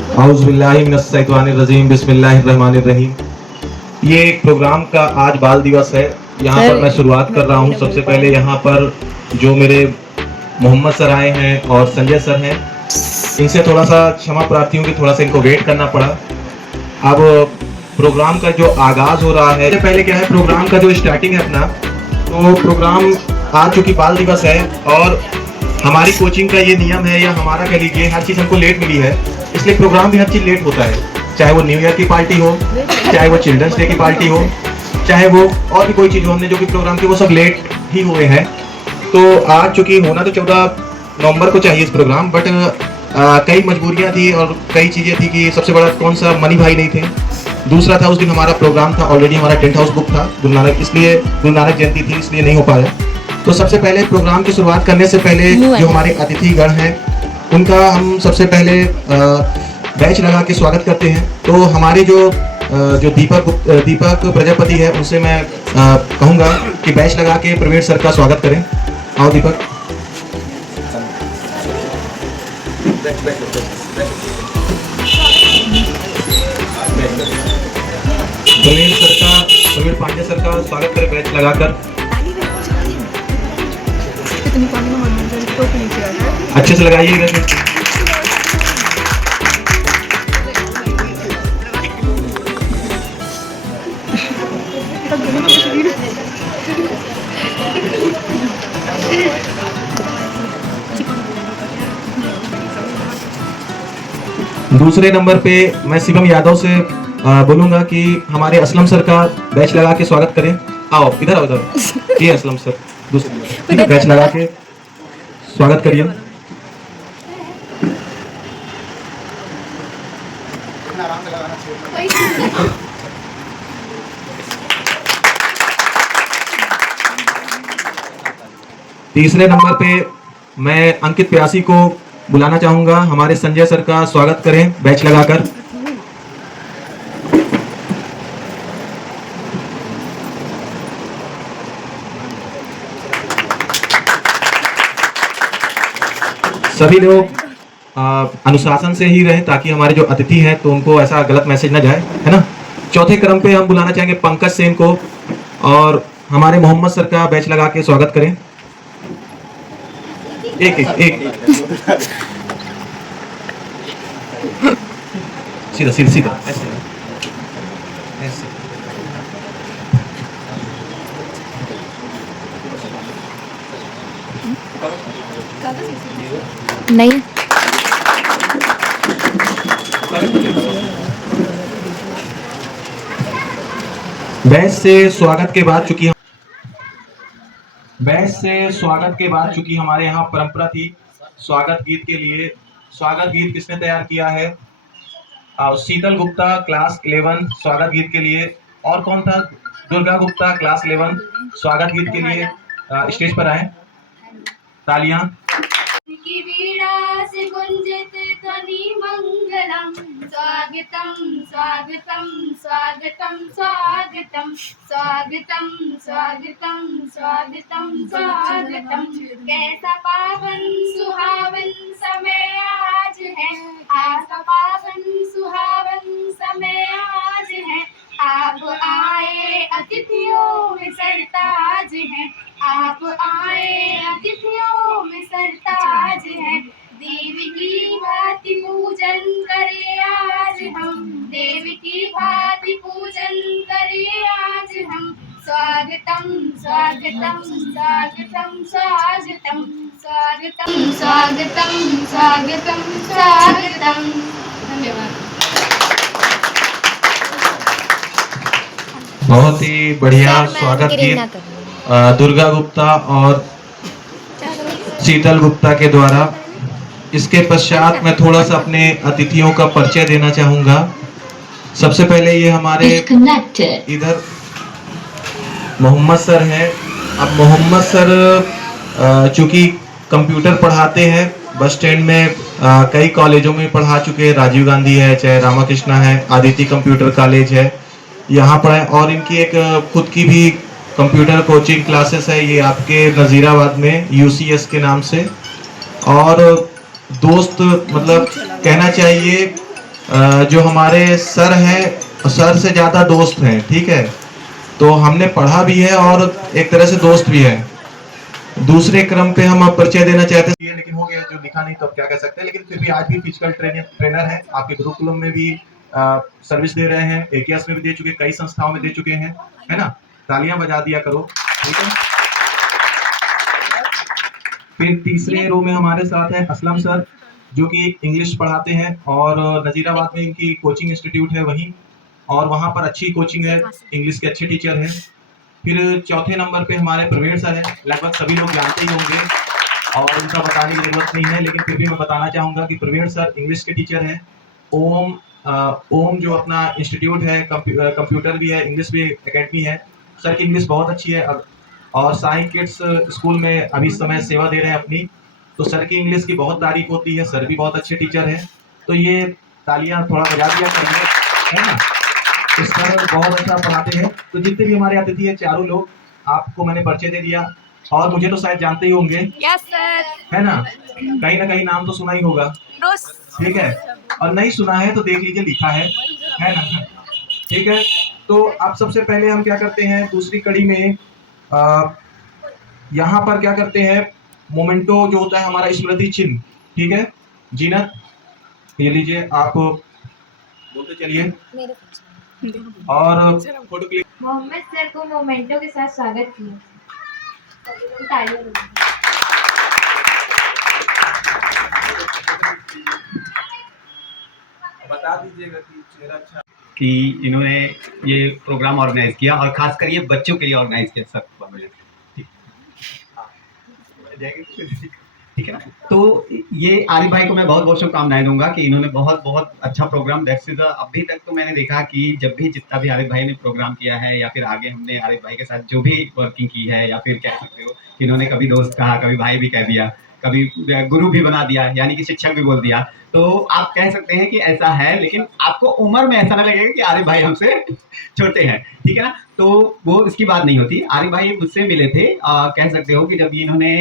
औज़ुबिल्लाहिमिनश्शैतानिर्रजीम बिस्मिल्लाहिर्रहमानिर्रहीम। ये एक प्रोग्राम का आज बाल दिवस है। यहाँ पर मैं शुरुआत कर रहा हूँ। सबसे पहले यहाँ पर जो मेरे मोहम्मद सर आए हैं और संजय सर हैं, इनसे थोड़ा सा क्षमा प्रार्थी हूँ कि थोड़ा सा इनको वेट करना पड़ा। अब प्रोग्राम का जो आगाज हो रहा है, पहले क्या है, प्रोग्राम का जो स्टार्टिंग है अपना, तो प्रोग्राम आज चूंकि बाल दिवस है और हमारी कोचिंग का ये नियम है, या हमारा कह लीजिए हर चीज़ हमको लेट मिली है, इसलिए प्रोग्राम भी हर चीज़ लेट होता है। चाहे वो न्यू ईयर की पार्टी हो, चाहे वो चिल्ड्रंस डे की पार्टी हो, चाहे वो और भी कोई चीज़ हो, हमने जो भी प्रोग्राम किए वो सब लेट ही हुए हैं। तो आज चूंकि होना तो 14 नवंबर को चाहिए इस प्रोग्राम, बट कई मजबूरियाँ थी और कई चीज़ें थी कि सबसे बड़ा कौन सा, मनी भाई नहीं थे। दूसरा था उस दिन हमारा प्रोग्राम था, ऑलरेडी हमारा टेंट हाउस बुक था गुरु नानक, इसलिए गुरु नानक जयंती थी, इसलिए नहीं हो पाया। तो सबसे पहले प्रोग्राम की शुरुआत करने से पहले जो हमारे अतिथिगण हैं उनका हम सबसे पहले बैच लगा के स्वागत करते हैं। तो हमारे जो दीपक प्रजापति है, उनसे मैं कहूँगा कि बैच लगा के प्रवीण सर का स्वागत करें। आओ दीपक। प्रवीण पांडे सर का स्वागत करें बैच लगाकर। अच्छे से लगाइएगा। दूसरे नंबर पे मैं शिवम यादव से बोलूंगा कि हमारे असलम सर का बैच लगा के स्वागत करें। आओ इधर आओ, इधर। ये असलम सर दूसरे बैच लगा के स्वागत करिए। तीसरे नंबर पे मैं अंकित प्यासी को बुलाना चाहूंगा। हमारे संजय सर का स्वागत करें बैच लगाकर। सभी लोग अनुशासन से ही रहें ताकि हमारे जो अतिथि हैं तो उनको ऐसा गलत मैसेज ना जाए, है ना। चौथे क्रम पे हम बुलाना चाहेंगे पंकज सेन को, और हमारे मोहम्मद सर का बैच लगा के स्वागत करें। एक एक एक सीधा सीधा सीधा ऐसे ऐसे। नहीं, बैच से स्वागत के बाद चूंकि हमारे यहाँ परंपरा थी स्वागत गीत के लिए। स्वागत गीत किसने तैयार किया है? शीतल गुप्ता क्लास 11 स्वागत गीत के लिए। और कौन था? दुर्गा गुप्ता क्लास 11 स्वागत गीत के लिए स्टेज पर आए। तालियां। की वीणा से गुंजित ध्वनि मंगलम, स्वागतम स्वागतम स्वागतम स्वागतम स्वागतम स्वागतम स्वागतम स्वागतम। कैसा पावन सुहावन समय आज है, आज पावन सुहावन समय आज है। आप आए अतिथियों में सरताज है, आप आए अतिथियों में सरताज है। देवी की भांति पूजन करे आज हम, देवी की भांति पूजन करे आज हम। स्वागतम स्वागतम स्वागतम स्वागतम स्वागतम स्वागतम स्वागतम स्वागतम। धन्यवाद। बहुत ही बढ़िया स्वागत गीत दुर्गा गुप्ता और शीतल गुप्ता के द्वारा। इसके पश्चात मैं थोड़ा सा अपने अतिथियों का परिचय देना चाहूंगा। सबसे पहले ये हमारे इधर मोहम्मद सर हैं। अब मोहम्मद सर चूंकि कंप्यूटर पढ़ाते हैं बस स्टैंड में, कई कॉलेजों में पढ़ा चुके हैं, राजीव गांधी है, चाहे रामाकृष्णा है, आदित्य कंप्यूटर कॉलेज है, यहाँ पर है। और इनकी एक खुद की भी कंप्यूटर कोचिंग क्लासेस है, ये आपके नज़ीराबाद में UCS के नाम से। और दोस्त मतलब कहना चाहिए जो हमारे सर हैं, सर से ज़्यादा दोस्त हैं, ठीक है। तो हमने पढ़ा भी है और एक तरह से दोस्त भी है। दूसरे क्रम पे हम अब परिचय देना चाहते थे, लेकिन हो गया, जो लिखा नहीं तो अब क्या कह सकते हैं। लेकिन फिर भी आज भी फिजिकल ट्रेनर है, आपके गुरुकुलम में भी सर्विस दे रहे हैं, एकेएस में भी दे चुके, कई संस्थाओं में दे चुके हैं, है ना। तालियां बजा दिया करो, ठीक है। फिर तीसरे रो में हमारे साथ है असलम सर, जो कि इंग्लिश पढ़ाते हैं और नजीराबाद में इनकी कोचिंग इंस्टीट्यूट है वहीं, और वहाँ पर अच्छी कोचिंग है, इंग्लिश के अच्छे टीचर हैं। फिर चौथे नंबर पे हमारे प्रवीण सर हैं, लगभग सभी लोग जानते ही होंगे और उनका बताने की जरूरत नहीं है, लेकिन फिर भी मैं बताना चाहूँगा कि प्रवीण सर इंग्लिश के टीचर हैं। ओम ओम जो अपना इंस्टीट्यूट है, कंप्यूटर भी है, इंग्लिश भी एकेडमी है, सर की इंग्लिश बहुत अच्छी है। और साई किड्स स्कूल में अभी इस समय सेवा दे रहे हैं अपनी, तो सर की इंग्लिश की बहुत तारीफ होती है, सर भी बहुत अच्छे टीचर हैं। तो ये तालियां थोड़ा बजा दिया करिए, है ना। तो सर बहुत अच्छा पढ़ाते हैं। तो जितने भी हमारे अतिथि है, चारों लोग, आपको मैंने परिचय दे दिया और मुझे तो शायद जानते ही होंगे, यस सर, है ना कहीं नाम तो सुना ही होगा, ठीक है। और नहीं सुना है तो देख लीजिए, लिखा है ना, ठीक है। तो अब सबसे पहले हम क्या करते हैं, दूसरी कड़ी में यहाँ पर क्या करते हैं, मोमेंटो जो होता है हमारा स्मृति चिन्ह, ठीक है। जीनत ये लीजिए, आप बोलते चलिए और फोटो क्लिक। मोहम्मद सर को मोमेंटो के साथ स्वागत किया। तालियां बजाइए। बता दीजिएगा कि चेहरा अच्छा कि इन्होंने ये प्रोग्राम ऑर्गेनाइज किया और खासकर ये बच्चों के लिए ऑर्गेनाइज किया सब। ठीक है ना। तो ये आरिफ भाई को मैं बहुत बहुत शुभकामनाएं दूंगा कि इन्होंने बहुत बहुत अच्छा प्रोग्राम अभी तक तो मैंने देखा कि जब भी जितना भी आरिफ भाई ने प्रोग्राम किया है या फिर आगे हमने आरिफ भाई के साथ जो भी वर्किंग की है, या फिर कह सकते हो इन्होंने कभी दोस्त कहा, कभी भाई भी कह दिया, कभी गुरु भी बना दिया, यानी कि शिक्षक भी बोल दिया। तो आप कह सकते हैं कि ऐसा है, लेकिन आपको उम्र में ऐसा ना लगेगा कि आरिफ भाई हमसे छोटे हैं, ठीक है ना। तो वो इसकी बात नहीं होती। आरिफ भाई मुझसे मिले थे, कह सकते हो कि जब इन्होंने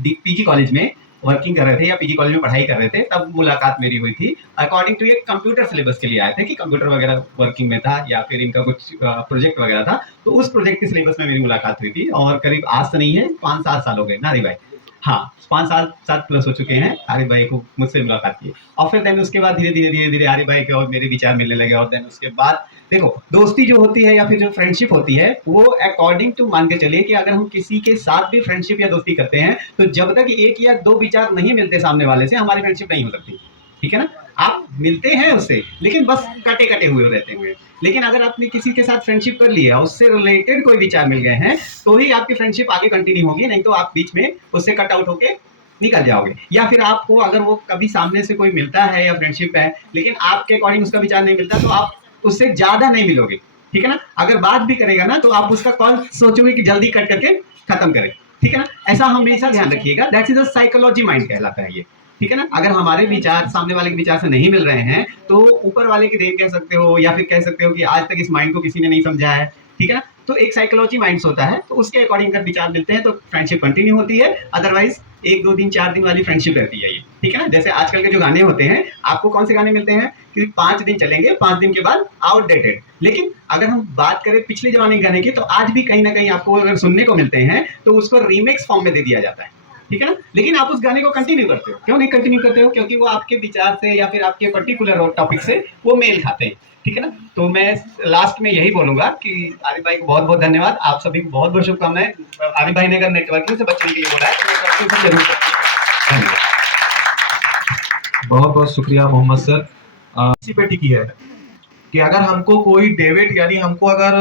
पीजी कॉलेज में वर्किंग कर रहे थे या पीजी कॉलेज में पढ़ाई कर रहे थे, तब मुलाकात मेरी हुई थी। अकॉर्डिंग टू एक कंप्यूटर सिलेबस के लिए आए थे कि कंप्यूटर वगैरह वर्किंग में था या फिर इनका कुछ प्रोजेक्ट वगैरह था, तो उस प्रोजेक्ट के सिलेबस में मेरी मुलाकात हुई थी। और करीब आज से नहीं है, 5-7 साल हो गए ना आरिफ भाई, हाँ 5 साल 7 प्लस हो चुके हैं आरिफ भाई को मुझसे मुलाकात की। और फिर देन उसके बाद धीरे धीरे आरिफ भाई के और मेरे विचार मिलने लगे। और देन उसके बाद देखो, दोस्ती जो होती है या फिर जो फ्रेंडशिप होती है, वो अकॉर्डिंग टू मान के चलिए कि अगर हम किसी के साथ भी फ्रेंडशिप या दोस्ती करते हैं, तो जब तक एक या दो विचार नहीं मिलते सामने वाले से, हमारी फ्रेंडशिप नहीं हो सकती, ठीक है ना। आप मिलते हैं उससे, लेकिन बस कटे कटे हुए रहते हुए। लेकिन अगर आपने किसी के साथ फ्रेंडशिप कर लिया, उससे रिलेटेड कोई विचार मिल गए हैं, तो ही आपकी फ्रेंडशिप आगे कंटिन्यू होगी, नहीं तो आप बीच में उससे कट आउट होके निकल जाओगे। या फिर आपको अगर वो कभी सामने से कोई मिलता है या फ्रेंडशिप है, लेकिन आपके अकॉर्डिंग उसका विचार नहीं मिलता, तो आप उससे ज्यादा नहीं मिलोगे, ठीक है ना। अगर बात भी करेगा ना, तो आप उसका कॉल सोचोगे कि जल्दी कट करके खत्म करें, ठीक है ना। ऐसा हमेशा ध्यान रखिएगा। That is a psychology mind कहलाता है ये, ठीक है ना। अगर हमारे विचार सामने वाले के विचार से नहीं मिल रहे हैं, तो ऊपर वाले की देन कह सकते हो, या फिर कह सकते हो कि आज तक इस माइंड को किसी ने नहीं समझा है, ठीक है ना। तो एक साइकोलॉजी माइंड्स होता है, तो उसके अकॉर्डिंग अगर विचार मिलते हैं तो फ्रेंडशिप कंटिन्यू होती है, अदरवाइज 1-2 दिन 4 दिन वाली फ्रेंडशिप रहती है ये, ठीक है ना। जैसे आजकल के जो गाने होते हैं, आपको कौन से गाने मिलते हैं कि 5 दिन चलेंगे, 5 दिन के बाद आउटडेटेड। लेकिन अगर हम बात करें पिछले जमाने के गाने की, तो आज भी कहीं ना कहीं आपको अगर सुनने को मिलते हैं, तो उसको रीमेक्स फॉर्म में दे दिया जाता है, ठीक है ना। लेकिन आप उस गाने को कंटिन्यू करते हो। क्यों नहीं कंटिन्यू करते हो? क्योंकि वो आपके विचार से या फिर आपके पर्टिकुलर टॉपिक से वो मेल खाते हैं, ठीक है ना। तो मैं लास्ट में यही बोलूंगा कि आरिफ भाई को बहुत बहुत धन्यवाद, आप सभी को बहुत बहुत शुभकामनाएं। आरिफ भाई ने अगर नेटवर्किंग से बचने के लिए बोला है, तो मैं करती हूँ, जरूर करती हूँ। बहुत बहुत शुक्रिया मोहम्मद सर। इसी पे टिकी है कि अगर हमको कोई डेविड, यानी हमको अगर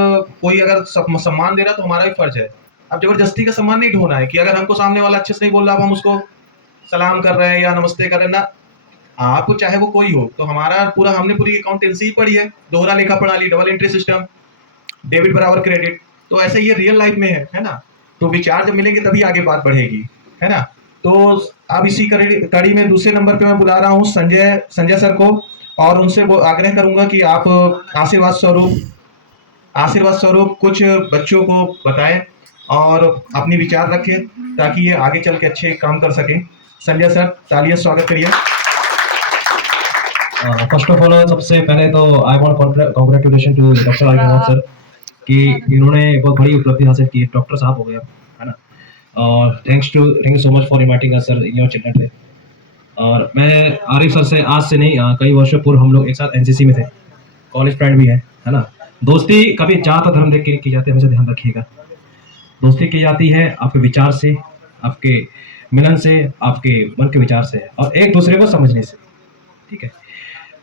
कोई अगर सम्मान दे रहा, तो हमारा भी फर्ज है। अब जबरदस्ती का सम्मान नहीं ढोना है कि अगर हमको सामने वाला अच्छे से नहीं बोल रहा, अब हम उसको सलाम कर रहे हैं या नमस्ते कर रहे हैं ना। आपको चाहे वो कोई हो, तो हमारा पूरा, हमने पूरी अकाउंटेंसी ही पढ़ी है, दोहरा लेखा प्रणाली, डबल एंट्री सिस्टम, डेबिट बराबर क्रेडिट। तो ऐसे ये रियल लाइफ में है ना। तो विचार जब मिलेंगे तभी आगे बात बढ़ेगी, है ना। तो अब इसी कड़ी में दूसरे नंबर पे मैं बुला रहा हूँ संजय सर को, और उनसे वो आग्रह करूंगा कि आप आशीर्वाद स्वरूप कुछ बच्चों को बताएं और अपनी विचार रखें, ताकि ये आगे चल के अच्छे काम कर सकें। संजय सर, तालियां स्वागत करिए। फर्स्ट ऑफ ऑल सबसे पहले तो I want congratulation to doctor Arif Mohammad sir कि इन्होंने बहुत बड़ी उपलब्धि हासिल की, डॉक्टर साहब हो गए अब, है ना। और thank you so much for inviting us sir in your children day. और मैं आरिफ सर से आज से नहीं कई वर्षों पूर्व हम लोग एक साथ एनसीसी में थे, कॉलेज फ्रेंड भी है ना। दोस्ती कभी जात और धर्म देख के की जाती है, हमेशा ध्यान रखिएगा। दोस्ती की जाती है आपके विचार से, आपके मिलन से, आपके मन के विचार से और एक दूसरे को समझने से, ठीक है।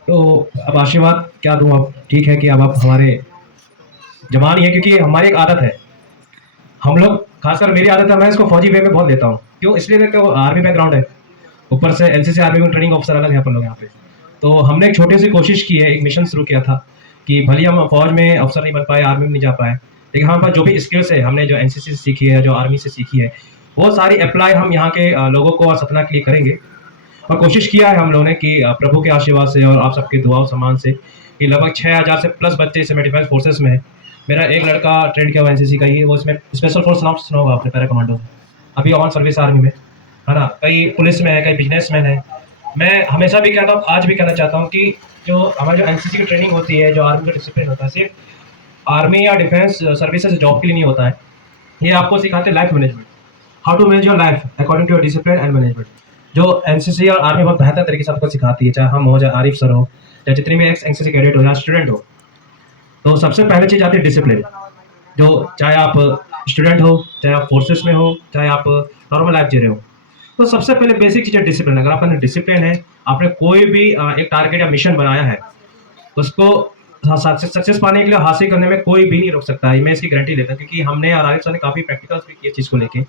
तो अब आशीर्वाद क्या दूं, अब ठीक है कि अब आप हमारे जवान ही है, क्योंकि हमारी एक आदत है, हम लोग खासकर मेरी आदत है, मैं इसको फौजी वे में बहुत लेता हूँ। क्यों? इसलिए देखते हो आर्मी बैकग्राउंड है, ऊपर से एनसीसी आर्मी में ट्रेनिंग ऑफिसर अलग है अपन लोग यहाँ पे। तो हमने एक छोटी सी कोशिश की है, एक मिशन शुरू किया था कि भले हम फौज में अफसर नहीं बन पाए, आर्मी में नहीं जा पाए, लेकिन हमारे पास जो भी स्किल्स है, हमने जो एनसीसी से सीखी है, जो आर्मी से सीखी है, वो सारी अप्लाई हम यहाँ के लोगों को और सपना के लिए करेंगे। और कोशिश किया है हम लोगों ने कि प्रभु के आशीर्वाद से और आप सबके दुआओं सम्मान से कि लगभग 6000 से प्लस बच्चे इस समय डिफेंस फोर्सेस में है। मेरा एक लड़का ट्रेन किया हुआ एनसीसी का ही है, वो इसमें स्पेशल फोर्स नाम सुना होगा आपने, पैरा कमांडो, अभी ऑन सर्विस आर्मी में, है ना। कई पुलिस में है, कई बिजनेसमैन है। मैं हमेशा भी कहता हूँ, आज भी कहना चाहता हूँ कि जो हमारी जो एनसीसी की ट्रेनिंग होती है, जो आर्मी का डिसिप्लिन होता है, सिर्फ आर्मी या डिफेंस सर्विसेज जॉब के लिए नहीं होता है। ये आपको सिखाते हैं life management, how to manage your life according to your discipline and management, जो एनसीसी और आर्मी बहुत बेहतर तरीके से आपको सिखाती है, चाहे हम हो, चाहे आरिफ सर हो, चाहे जितने भी एक्स एनसीसी कैडेट हो या स्टूडेंट हो। तो सबसे पहले चीज़ आती है डिसिप्लिन, जो चाहे आप स्टूडेंट हो, चाहे आप फोर्सेस में हो, चाहे आप नॉर्मल लाइफ जी रहे हो, तो सबसे पहले बेसिक चीज़ है डिसिप्लिन। अगर आपने डिसिप्लिन है, आपने कोई भी एक टारगेट या मिशन बनाया है, उसको सक्सेस पाने के लिए हासिल करने में कोई भी नहीं रोक सकता है, मैं इसकी गारंटी लेता हूँ। क्योंकि हमने और आरिफ सर ने काफ़ी प्रैक्टिकल्स भी किए चीज़ को लेके।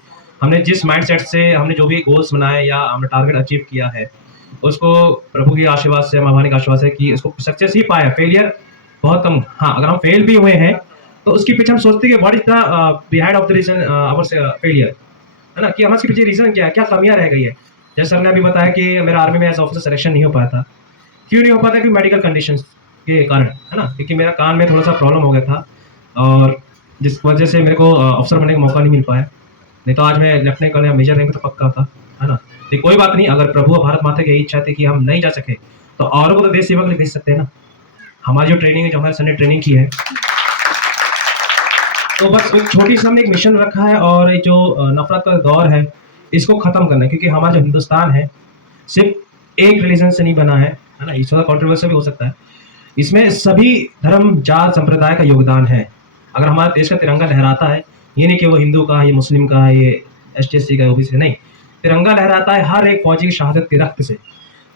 हमने जिस माइंडसेट से हमने जो भी गोल्स बनाए या हमने टारगेट अचीव किया है, उसको प्रभु के आशीर्वाद से, माँ भवानी का आशीर्वाद से कि उसको सक्सेस ही पाया, फेलियर बहुत कम। हाँ, अगर हम फेल भी हुए हैं तो उसके पीछे हम सोचते हैं कि what is the behind of the reason our failure, है ना, कि हमारे इसके पीछे रीजन क्या है, क्या कमियां रह गई है। जैसे सर ने अभी बताया कि मेरा आर्मी में एज ऑफिसर सिलेक्शन नहीं हो पाया था। क्यों नहीं हो पाता? कि मेडिकल कंडीशंस के कारण, है ना, क्योंकि मेरा कान में थोड़ा सा प्रॉब्लम हो गया था और जिस वजह से मेरे को अफसर बनने का मौका नहीं मिल पाया। नहीं तो आज मैं लेफ्टिनेंट कर्नल या मेजर रैंक तो पक्का था, है ना। तो कोई बात नहीं, अगर प्रभु और भारत माता की यही इच्छा थी कि हम नहीं जा सके तो औरों को तो देश सेवा के लिए भेज सकते हैं ना। हमारी जो ट्रेनिंग है, जो हमारे सर ने ट्रेनिंग की है, तो बस एक छोटी सी हमने एक मिशन रखा है और जो नफरत का दौर है इसको खत्म करना है। क्योंकि हमारा जो हिंदुस्तान है सिर्फ एक रिलीजन से नहीं बना है ना, इस थोड़ा कॉन्ट्रोवर्सी भी हो सकता है। इसमें सभी धर्म, जात, संप्रदाय का योगदान है। अगर हमारा देश का तिरंगा लहराता है, ये नहीं कि वो हिंदू का है, ये मुस्लिम का है, ये ST/SC का है, ओबीसी नहीं, तिरंगा लहराता है हर एक फौजी की शहादत के रक्त से,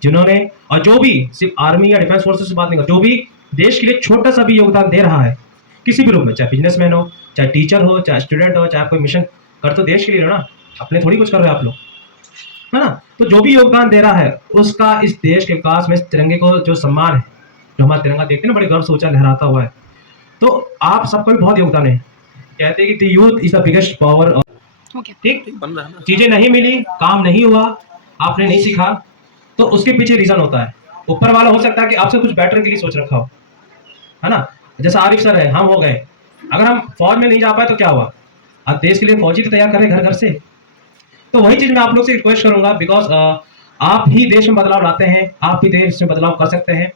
जिन्होंने, और जो भी सिर्फ आर्मी या डिफेंस फोर्सेस से बात नहीं कर, जो भी देश के लिए छोटा सा भी योगदान दे रहा है किसी भी रूप में, चाहे बिजनेसमैन हो, चाहे टीचर हो, चाहे स्टूडेंट हो, चाहे आप कोई मिशन कर, तो देश के लिए ना, अपने थोड़ी कुछ कर रहे हो आप लोग, है ना। तो जो भी योगदान दे रहा है उसका इस देश के विकास में, इस तिरंगे को जो सम्मान है, जो हमारा तिरंगा देखते हैं ना, बड़े गर्व से ऊंचा लहराता हुआ है, तो आप सबका भी बहुत योगदान है। कहते हैं कि youth is the biggest power. ठीक, चीजें नहीं मिली, काम नहीं हुआ, आपने नहीं सीखा, तो उसके पीछे रीजन होता है। ऊपर वाला हो सकता है कि आपसे कुछ बेटर के लिए सोच रखा हो, है ना। जैसा आरिफ सर है, हम हो गए, अगर हम फौज में नहीं जा पाए तो क्या हुआ? आप देश के लिए फौजी तो तैयार करें घर घर से। तो वही चीज मैं आप लोग से रिक्वेस्ट करूंगा, बिकॉज आप ही देश में बदलाव लाते हैं, आप ही देश में बदलाव कर सकते हैं।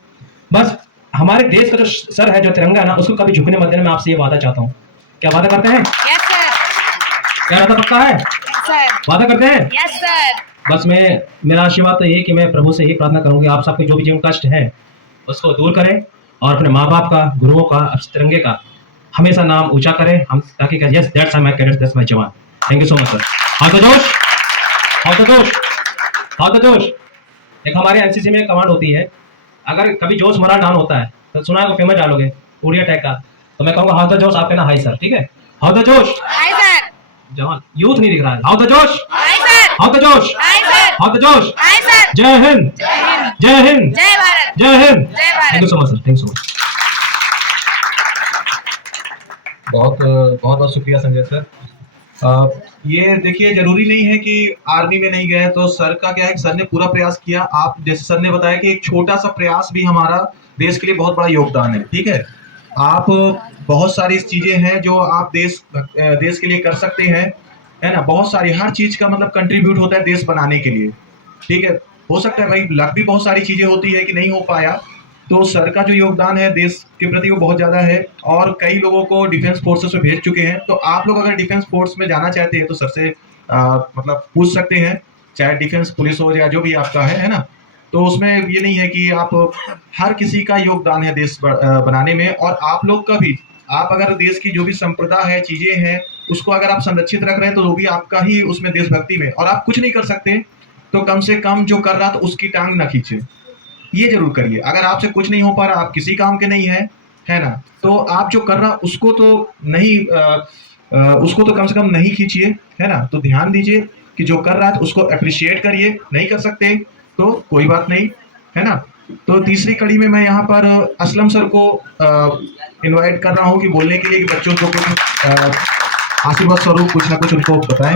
बस हमारे देश का जो सर है, जो तिरंगा है ना, उसको कभी झुकने मत देना। मैं आपसे ये वादा चाहता हूँ। क्या वादा करते हैं? Yes sir. क्या वादा पक्का है? सर। वादा करते हैं? Yes sir. बस मेरा आशीर्वाद तो ये कि मैं प्रभु से ये प्रार्थना करूंगी, आप सबके जो भी जीवन कष्ट है उसको दूर करें और अपने माँ बाप का, गुरुओं का, तिरंगे का हमेशा नाम ऊंचा करें हम, ताकि yes that's my cadets, that's my jawan. Thank you so much sir. How the josh, how the josh, how the josh. एक हमारे एनसीसी में कमांड होती है, अगर कभी जोश मरा डाउन होता है तो सुना है फेमस डालोगे उड़िया टैग का, तो मैं कहूँगा हाउ द जोश, आप कहना हाई सर, ठीक है। हाउ द जोश, हाय सर। जवान, यूथ नहीं दिख रहा है। हाउ द जोश, हाय सर। हाउ द जोश, हाय सर। हाउ द जोश। Hi sir. जय हिंद, जय हिंद। जय हिंद, जय भारत। जय हिंद, जय Bharat. Thank you so much sir, thank you so much. बहुत बहुत शुक्रिया संजय सर। ये देखिए, जरूरी नहीं है कि आर्मी में नहीं गए तो सर का क्या है, सर ने पूरा प्रयास किया। आप जैसे सर ने बताया कि एक छोटा सा प्रयास भी हमारा देश के लिए बहुत बड़ा योगदान है, ठीक है। आप बहुत सारी चीजें हैं जो आप देश के लिए कर सकते हैं, है ना। बहुत सारी, हर चीज का मतलब कंट्रीब्यूट होता है देश बनाने के लिए, ठीक है। हो सकता है भाई लक भी बहुत सारी चीजें होती है कि नहीं हो पाया, तो सर का जो योगदान है देश के प्रति वो बहुत ज़्यादा है, और कई लोगों को डिफेंस फोर्सेस में भेज चुके हैं। तो आप लोग अगर डिफेंस फोर्स में जाना चाहते हैं तो सर से मतलब पूछ सकते हैं, चाहे डिफेंस पुलिस हो या जो भी आपका है ना। तो उसमें ये नहीं है कि आप, हर किसी का योगदान है देश बनाने में, और आप लोग का भी। आप अगर देश की जो भी संप्रदा है, चीज़ें हैं, उसको अगर आप संरक्षित रख रहे हैं तो वो भी आपका ही उसमें देशभक्ति में। और आप कुछ नहीं कर सकते तो कम से कम जो कर रहा तो उसकी टांग ना खींचे, ये जरूर करिए। अगर आपसे कुछ नहीं हो पा रहा, आप किसी काम के नहीं है ना, तो आप जो कर रहा उसको तो नहीं उसको तो कम से कम नहीं खींचिए, है ना। तो ध्यान दीजिए कि जो कर रहा है तो उसको अप्रिशिएट करिए। नहीं कर सकते तो कोई बात नहीं, है ना। तो तीसरी कड़ी में मैं यहाँ पर असलम सर को इनवाइट कर रहा हूँ कि बोलने के लिए, कि बच्चों को कुछ आशीर्वाद स्वरूप कुछ ना कुछ उनको बताएं।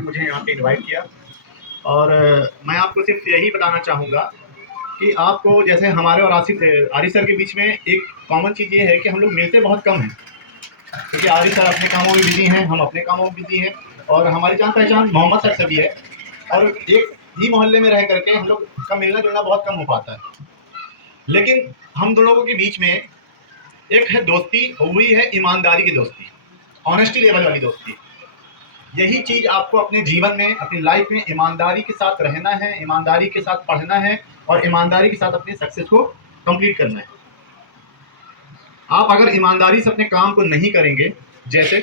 मुझे यहाँ पे इनवाइट किया, और मैं आपको सिर्फ यही बताना चाहूँगा कि आपको, जैसे हमारे और आरिफ सर के बीच में एक कॉमन चीज़ ये है कि हम लोग मिलते बहुत कम हैं, क्योंकि आरिफ सर अपने कामों में बिजी हैं, हम अपने कामों में बिजी हैं, और हमारी जान पहचान मोहम्मद सर से भी है, और एक ही मोहल्ले में रह करके हम लोग का मिलना जुलना बहुत कम हो पाता है। लेकिन हम दोनों लोगों के बीच में एक है दोस्ती, हुई है ईमानदारी की दोस्ती, ऑनेस्टी लेवल वाली दोस्ती। यही चीज़ आपको अपने जीवन में, अपनी लाइफ में ईमानदारी के साथ रहना है, ईमानदारी के साथ पढ़ना है, और ईमानदारी के साथ अपनी सक्सेस को कंप्लीट करना है। आप अगर ईमानदारी से अपने काम को नहीं करेंगे, जैसे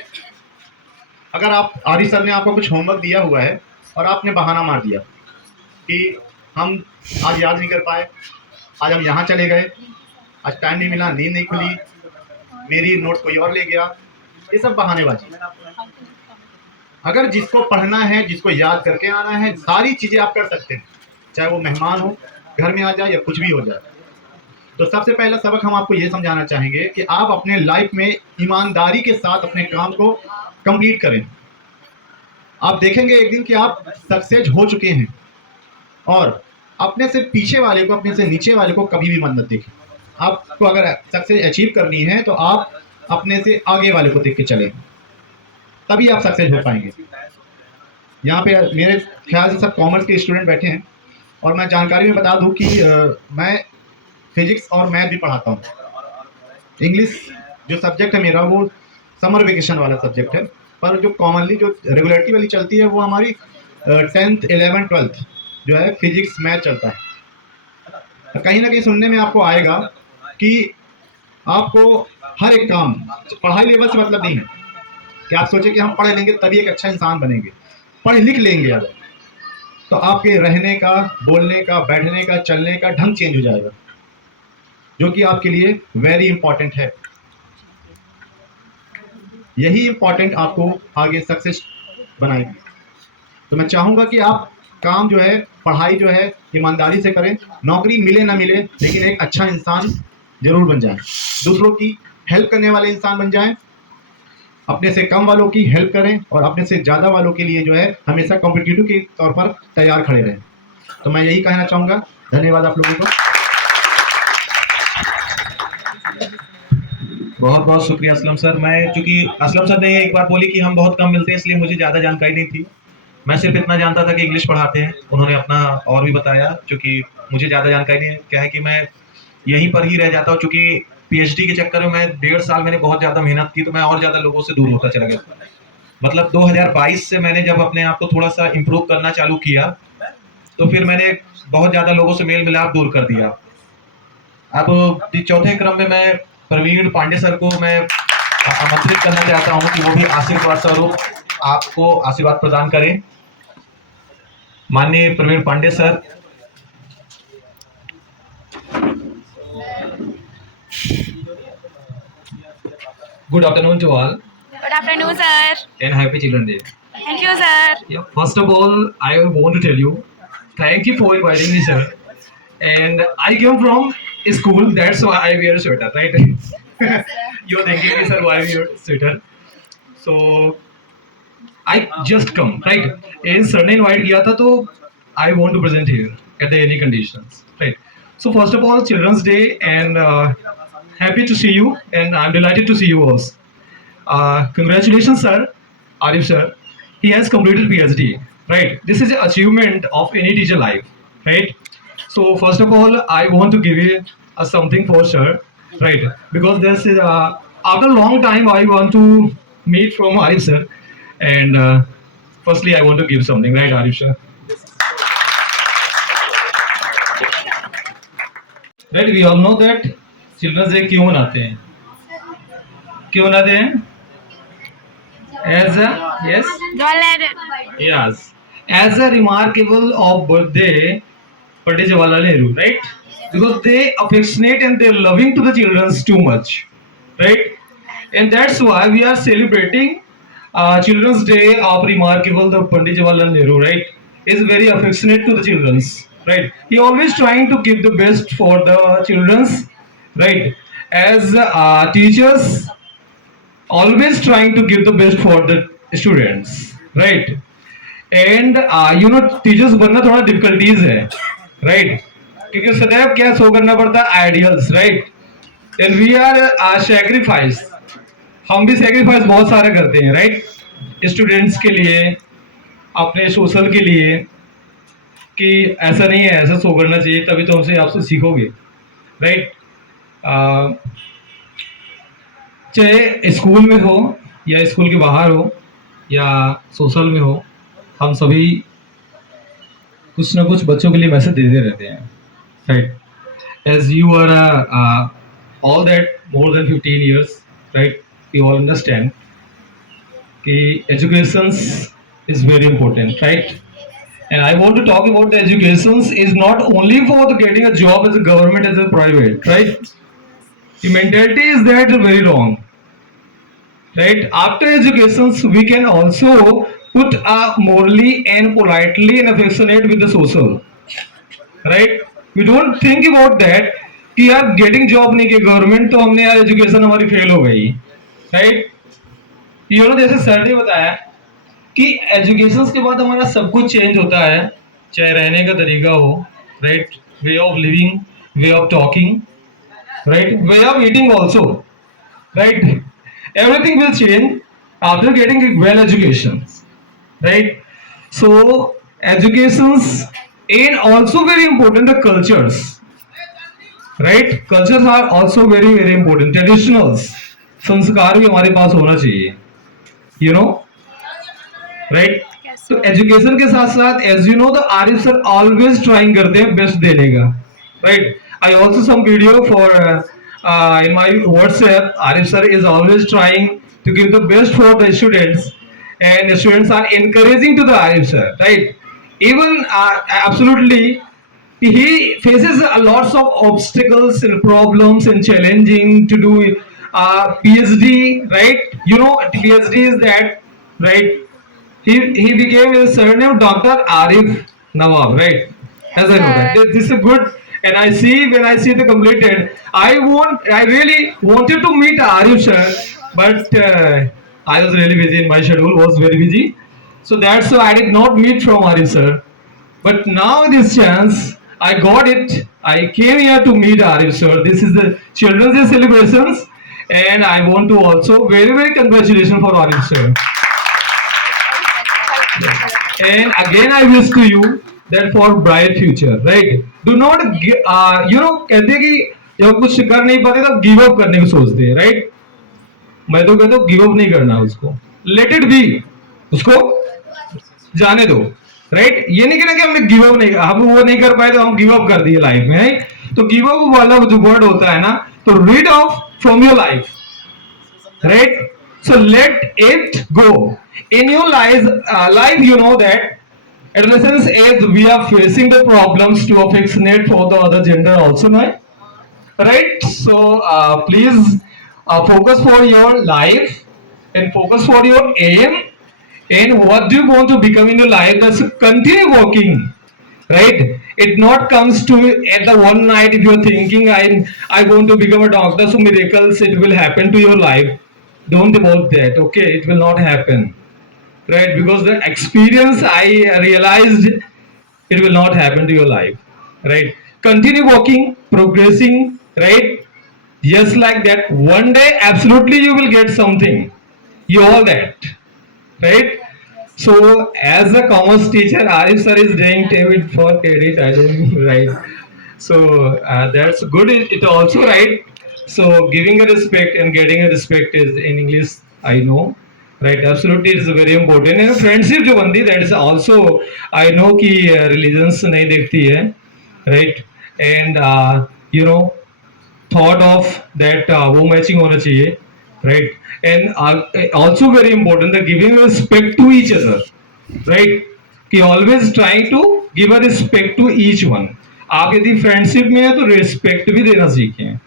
अगर आप, आरिफ सर ने आपको कुछ होमवर्क दिया हुआ है और आपने बहाना मार दिया कि हम आज याद नहीं कर पाए, आज हम यहाँ चले गए, आज टाइम नहीं मिला, नींद नहीं खुली, मेरी नोट कोई और ले गया, ये सब बहानेबाजी। अगर जिसको पढ़ना है, जिसको याद करके आना है, सारी चीज़ें आप कर सकते हैं, चाहे वो मेहमान हो, घर में आ जाए, या कुछ भी हो जाए। तो सबसे पहला सबक हम आपको ये समझाना चाहेंगे कि आप अपने लाइफ में ईमानदारी के साथ अपने काम को कंप्लीट करें। आप देखेंगे एक दिन कि आप सक्सेस हो चुके हैं, और अपने से पीछे वाले को, अपने से नीचे वाले को कभी भी मत देखें। आपको अगर सक्सेस अचीव करनी है तो आप अपने से आगे वाले को देख के चलें, तभी आप सक्सेस हो पाएंगे। यहाँ पे मेरे ख्याल से सब कॉमर्स के स्टूडेंट बैठे हैं, और मैं जानकारी में बता दूँ कि मैं फिजिक्स और मैथ भी पढ़ाता हूँ। इंग्लिश जो सब्जेक्ट है मेरा, वो समर वेकेशन वाला सब्जेक्ट है, पर जो कॉमनली जो रेगुलरिटी वाली चलती है वो हमारी 10th 11th 12th जो है फिजिक्स मैथ चलता है। कहीं ना कहीं सुनने में आपको आएगा कि आपको हर एक काम पढ़ाई लेवल से मतलब नहीं है कि आप सोचें कि हम पढ़ लेंगे तभी एक अच्छा इंसान बनेंगे। पढ़ लिख लेंगे अगर, तो आपके रहने का, बोलने का, बैठने का, चलने का ढंग चेंज हो जाएगा, जो कि आपके लिए वेरी इंपॉर्टेंट है। यही इंपॉर्टेंट आपको आगे सक्सेस बनाएगी। तो मैं चाहूँगा कि आप काम जो है, पढ़ाई जो है, ईमानदारी से करें। नौकरी मिले ना मिले, लेकिन एक अच्छा इंसान जरूर बन जाएं, दूसरों की हेल्प करने वाले इंसान बन जाएं, अपने से कम वालों की हेल्प करें, और अपने से ज़्यादा वालों के लिए जो है हमेशा कॉम्पिटिटिव के तौर पर तैयार खड़े रहें। तो मैं यही कहना चाहूँगा। धन्यवाद आप लोगों को। बहुत बहुत शुक्रिया असलम सर। मैं, चूंकि असलम सर ने एक बात बोली कि हम बहुत कम मिलते हैं, इसलिए मुझे ज़्यादा जानकारी नहीं थी। मैं सिर्फ इतना जानता था कि इंग्लिश पढ़ाते हैं। उन्होंने अपना और भी बताया, क्योंकि मुझे ज़्यादा जानकारी नहीं है। क्या है कि मैं यहीं पर ही रह जाता हूँ, चूँकि पीएचडी के चक्कर में मैं 1.5 साल मैंने बहुत ज़्यादा मेहनत की, तो मैं और ज़्यादा लोगों से दूर होता चला गया। मतलब 2022 से मैंने जब अपने आप को थोड़ा सा इम्प्रूव करना चालू किया, तो फिर मैंने बहुत ज़्यादा लोगों से मेल मिलाप दूर कर दिया। अब चौथे क्रम में मैं प्रवीण पांडे सर को मैं आमंत्रित करना चाहता हूँ कि वो भी आशीर्वाद स्वरूप आपको आशीर्वाद प्रदान करें। माननीय Praveen Pandey sir. Good afternoon to all, Good afternoon, sir. and happy Children's Day. Thank you, sir. Yeah, first of all, I want to tell you, thank you for inviting me, sir. And I came from a school, that's why I wear a sweater, right? You're thinking me, sir, why I wear sweater? So, I just come, right? And sir ने invite किया था, तो I want to present here at any conditions, right? So first of all, Children's Day, and happy to see you, and I'm delighted to see you all. Congratulations, sir, Arif sir. He has completed PhD, right? This is an achievement of any teacher life, right? So first of all, I want to give you something for sure, right? Because this is after a long time I want to meet from Arif sir, and firstly I want to give something, right, Arif sir? Right, we all know that Children's Day क्यों मनाते हैं? क्यों मनाते हैं? As a yes. Go ahead. Yes, as a remarkable of birthday, Pandit Jawaharlal Nehru, right? Because they affectionate and they're loving to the children too much, right? And that's why we are celebrating Children's Day of remarkable the Pandit Jawaharlal Nehru, right? Is very affectionate to the childrens, right? He always trying to give the best for the childrens, right? As teachers, always trying to give the best for the students, right? And you know teachers बनना थोड़ा difficulties है, right? क्योंकि सदैव क्या show करना पड़ता है ideals, right? And we are sacrifice, हम भी सैक्रिफाइस बहुत सारे करते हैं, राइट? स्टूडेंट्स के लिए, अपने सोशल के लिए, कि ऐसा नहीं है, ऐसा शो करना चाहिए, तभी तो हमसे आपसे सीखोगे, राइट? चाहे स्कूल में हो या स्कूल के बाहर हो या सोशल में हो, हम सभी कुछ ना कुछ बच्चों के लिए मैसेज देते रहते हैं, right? As you are all that more than 15 years, right? You all understand कि education is very important, right? And I want to talk about the education is not only for the getting a job as a government, as a private, right? The mentality is that very wrong, right? After education we can also put morally and politely and affectionate with the social, right? We don't think about that कि यार getting job नहीं की government तो हमने यार education हमारी fail हो गई, राइट? यू नो जैसे सर ने बताया कि एजुकेशन के बाद हमारा सब कुछ चेंज होता है, चाहे रहने का तरीका हो, right? Way of living, way of talking, right? Way of eating also, right? Everything will change after getting a well education, right? So educations and also very important the cultures, right? Cultures are also very very important. Traditionals, संस्कार भी हमारे पास होना चाहिए, you know, right? तो education के साथ साथ as you know the Arif sir always trying करते हैं बेस्ट देने का, right? I also some video for in my WhatsApp. Arif sir is always trying to give the best for the students, and the students are encouraging to the Arif sir, right? Even absolutely, he faces a lots of obstacles and problems and challenging to do PhD, right? You know, PhD is that, right? He became his surname Dr. Arif Nawab, right? As I know that. This is a good. And I see when I see the completed, I really wanted to meet Arif sir, but I was really busy. My schedule was very busy, so that's why I did not meet from Arif sir. But now this chance, I got it. I came here to meet Arif sir. This is the Children's Day celebrations, and I want to also very very congratulations for Arif sir. And again, I wish to you that for bright future, right? Do not you know, कहते हैं कि जब कुछ कर नहीं पाते तब give up करने की सोचते हैं, राइट? मैं तो कहता हूँ गिव अप नहीं करना, उसको लेट इट बी, उसको जाने दो, राइट? ये नहीं कहना कि हमने गिव अप नहीं, हम वो नहीं कर पाए तो हम गिव अप कर दिए लाइफ में, राइट? तो गिव अप वाला जो वर्ड होता है ना, तो read of from your life, right? So let it go in your life. You know that adolescence age we are facing the problems to affectionate for the other gender also, right? So please focus for your life and focus for your aim and what do you want to become in your life. Just continue working, right? It not comes to at the one night. If you're thinking I want to become a doctor, so miracles it will happen to your life. Don't about that, okay? It will not happen, right? Because the experience I realized it will not happen to your life, right? Continue working, progressing, right? Just like that, one day absolutely you will get something. You all that, right? So as a commerce teacher, Arif sir is doing David for credit. I didn't write. So that's good. It also right. So giving a respect and getting a respect is in English. I know, right? Absolutely, it is very important. And friendship जो बनती that is also I know कि religions नहीं देखती है, right? And you know thought of that वो matching होना चाहिए, right? And also very important the giving respect to each other, right? कि always trying to give a respect to each one. आप यदि फ्रेंडशिप में है तो रिस्पेक्ट भी देना सीखें.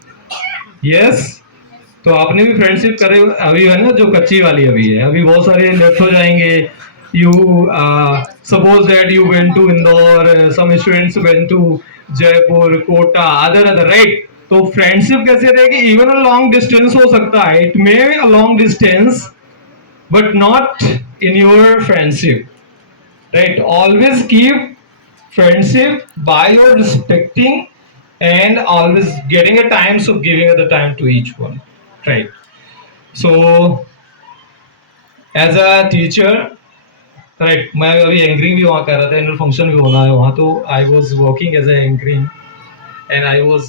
यस, तो आपने भी फ्रेंडशिप करे अभी है ना, जो कच्ची वाली अभी है, अभी बहुत सारे लेफ्ट हो जाएंगे. You suppose that you went to Indore, some students went to Jaipur, Kota, other right. तो फ्रेंडशिप कैसे रहेगी? इवन अ लॉन्ग डिस्टेंस हो सकता है, it may a long distance but not in your friendship, right? Always keep friendship by your respecting and always getting a time, so giving the time to each one, right? So as a teacher, right, मैं अभी anchoring भी वहाँ कर रहा था, annual function भी होना है वहाँ, तो I was working as a anchoring and I was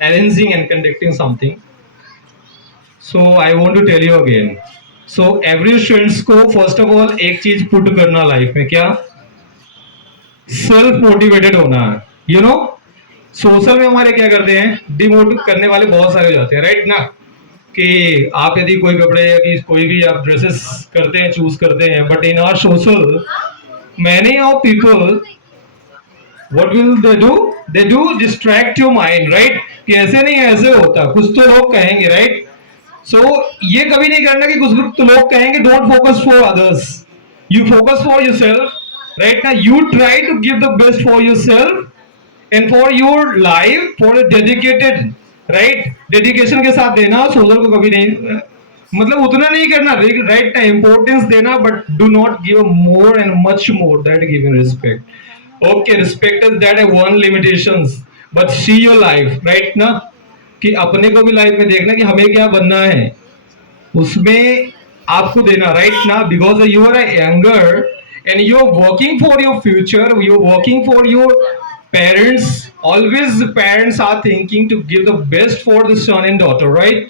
arranging and conducting something. So I want to tell you again. So every students को first of all एक चीज पुट करना लाइफ में, क्या? सेल्फ मोटिवेटेड होना है. यू नो सोशल में हमारे क्या करते हैं, डिमोटिव करने वाले बहुत सारे हो जाते हैं, राइट ना? कि आप यदि कोई कपड़े या कि कोई भी आप ड्रेसेस करते हैं, चूज करते हैं, but in our social many of people what will they do distract your mind, right? कि ऐसे नहीं ऐसे होता, कुछ तो लोग कहेंगे, राइट? सो ये कभी नहीं करना कि कुछ तो लोग कहेंगे. Don't focus for others, you focus for yourself, right? Now you try to give the best for yourself and for your life, for a dedicated, right? Dedication के साथ देना, सोशल को कभी नहीं मतलब उतना नहीं करना, राइट? ना इंपॉर्टेंस देना, but do not give more and much more that giving respect. Okay, respect is that one limitations, but see your life, right ना? कि अपने को भी लाइफ में देखना कि हमें क्या बनना है, उसमें आपको देना, राइट ना? Because you are younger and you are working for your future, you are working for your parents. Always parents are thinking to give the best for the son and daughter, right?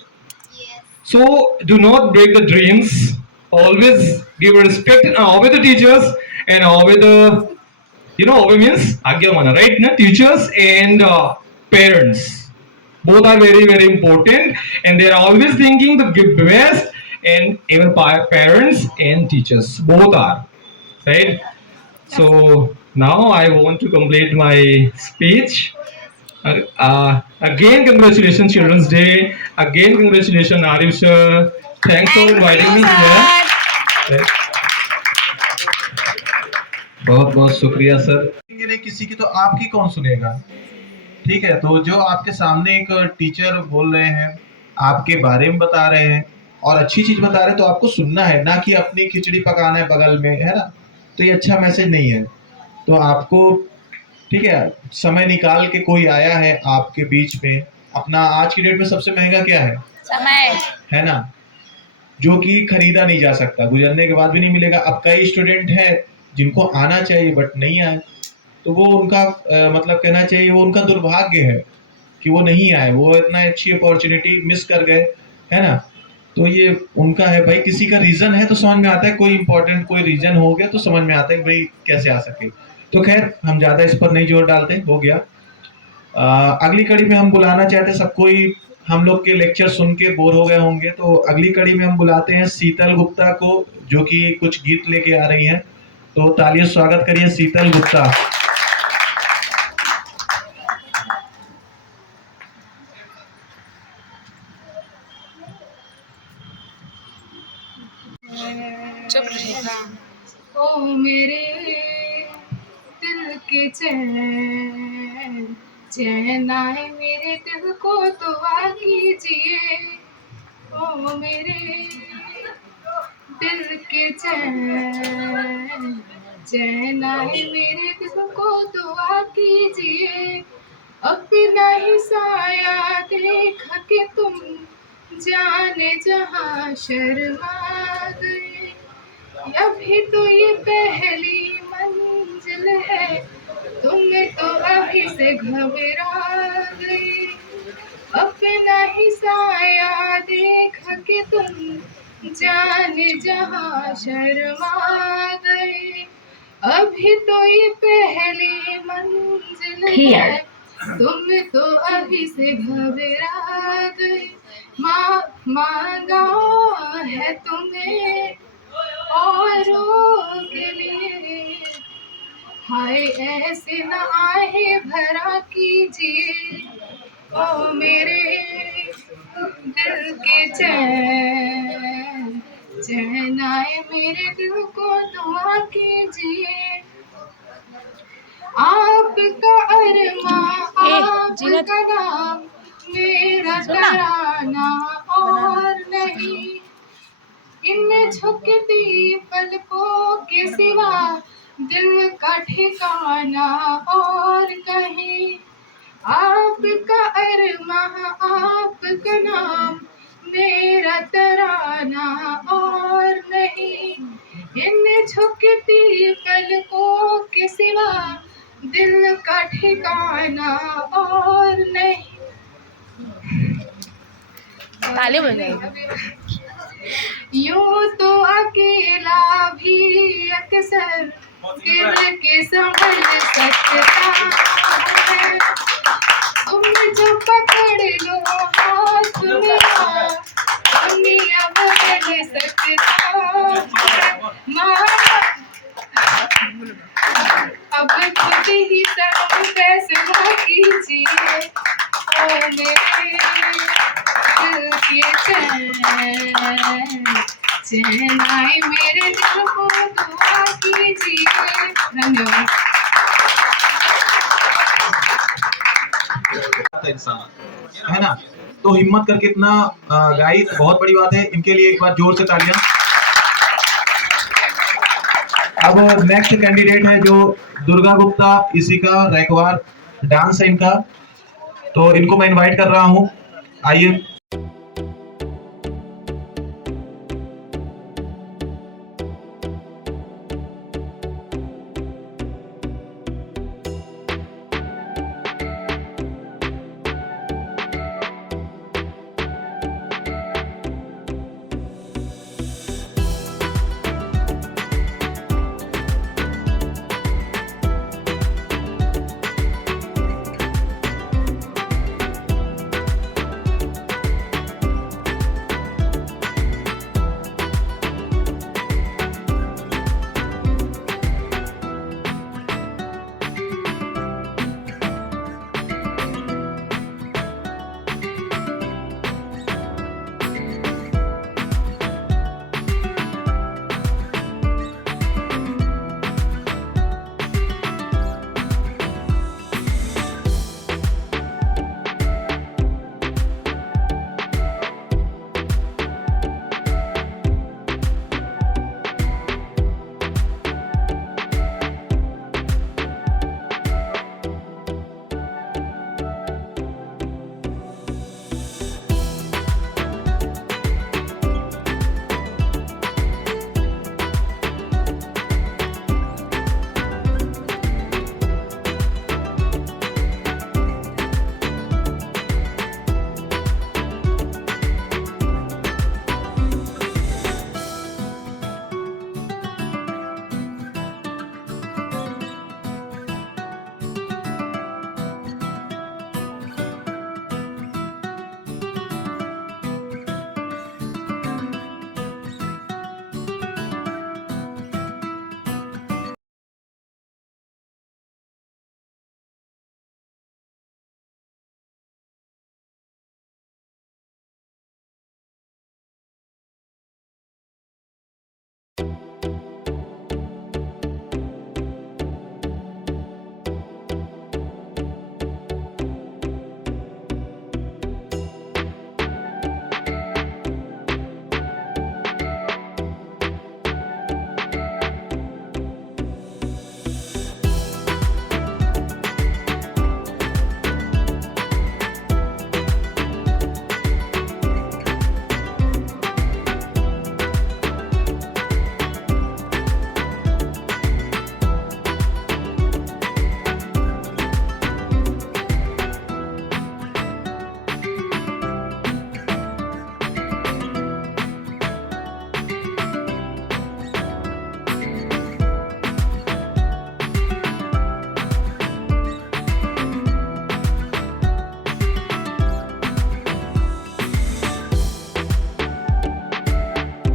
So do not break the dreams. Always give respect and obey the teachers and obey the, you know, obey means आज्ञा माना, right ना? Teachers and parents both are very very important and they are always thinking to give best, and even parents and teachers both are, right? So now I want to complete my speech. Again congratulations Children's Day, again congratulations Arif sir, thanks for inviting me here. बहुत बहुत शुक्रिया sir. नहीं किसी की तो आपकी कौन सुनेगा? ठीक है, तो जो आपके सामने एक टीचर बोल रहे हैं, आपके बारे में बता रहे हैं और अच्छी चीज बता रहे हैं, तो आपको सुनना है, ना कि अपनी खिचड़ी पकाना है बगल में, है ना? तो ये अच्छा मैसेज नहीं है. तो आपको ठीक है, समय निकाल के कोई आया है आपके बीच में. अपना आज की डेट में सबसे महंगा क्या है? समय. है ना? जो कि खरीदा नहीं जा सकता, गुजरने के बाद भी नहीं मिलेगा. अब कई स्टूडेंट हैं जिनको आना चाहिए बट नहीं आए, तो वो उनका मतलब कहना चाहिए वो उनका दुर्भाग्य है कि वो नहीं आए, वो इतना अच्छी अपॉर्चुनिटी मिस कर गए, है ना? तो ये उनका है भाई. किसी का रीजन है तो समझ में आता है, कोई इंपॉर्टेंट कोई रीजन हो गया तो समझ में आता है कि भाई कैसे आ सके. तो खैर हम ज्यादा इस पर नहीं जोर डालते, हो गया. अगली कड़ी में हम बुलाना चाहते सब कोई, हम लोग के लेक्चर सुन के बोर हो गए होंगे, तो अगली कड़ी में हम बुलाते हैं शीतल गुप्ता को, जो कि कुछ गीत लेके आ रही हैं. तो तालियों स्वागत करिए शीतल गुप्ता. ओ मेरे दिल के चैन, चैन आए मेरे दिल को दुआ कीजिए. ओ मेरे दिल के चैन, चैन आए मेरे दिल को दुआ कीजिए. अपना ही साया देख के तुम जाने जहाँ शर्मा गए. अभी तो ये पहली मंजिल है, तुम तो अभी से घबरा गए। अपना ही साया देख के तुम जाने जहाँ शर्मा गए। अभी तो ये पहली मंजिल है, तुम तो अभी से घबरा गए। मांगा है तुम्हें औरों के लिए, हाय ऐसे न आहे भरा कीजिए। ओ मेरे दिल के चैन, चैन आए मेरे दिल को दुआ कीजिए। आपका अरमा आपका नाम, मेरा तराना और नहीं। इन झुकती पलकों के सिवा दिल का ठिकाना और कहीं। आपका अरमा आपका नाम, मेरा तराना और नहीं। इन झुकती पलकों के सिवा दिल का ठिकाना और नहीं। ताली बजाओ। यूं तो अकेला भी अक्सर गिर के संभल सकता है, तुम जो पकड़ लो हाथ मेरा, दुनिया बदल सकता है। अब खुद ही सब फैसला कीजिए। ओ मेरे दिल के चैन, चैन आए मेरे दिल को दुआ कीजिए। धन्यवाद। इंसान है ना, तो हिम्मत करके इतना गाई, बहुत बड़ी बात है। इनके लिए एक बार जोर से तालियां। अब नेक्स्ट कैंडिडेट है जो दुर्गा गुप्ता, इसी का रैकवार डांस है इनका, तो इनको मैं इनवाइट कर रहा हूं, आइए।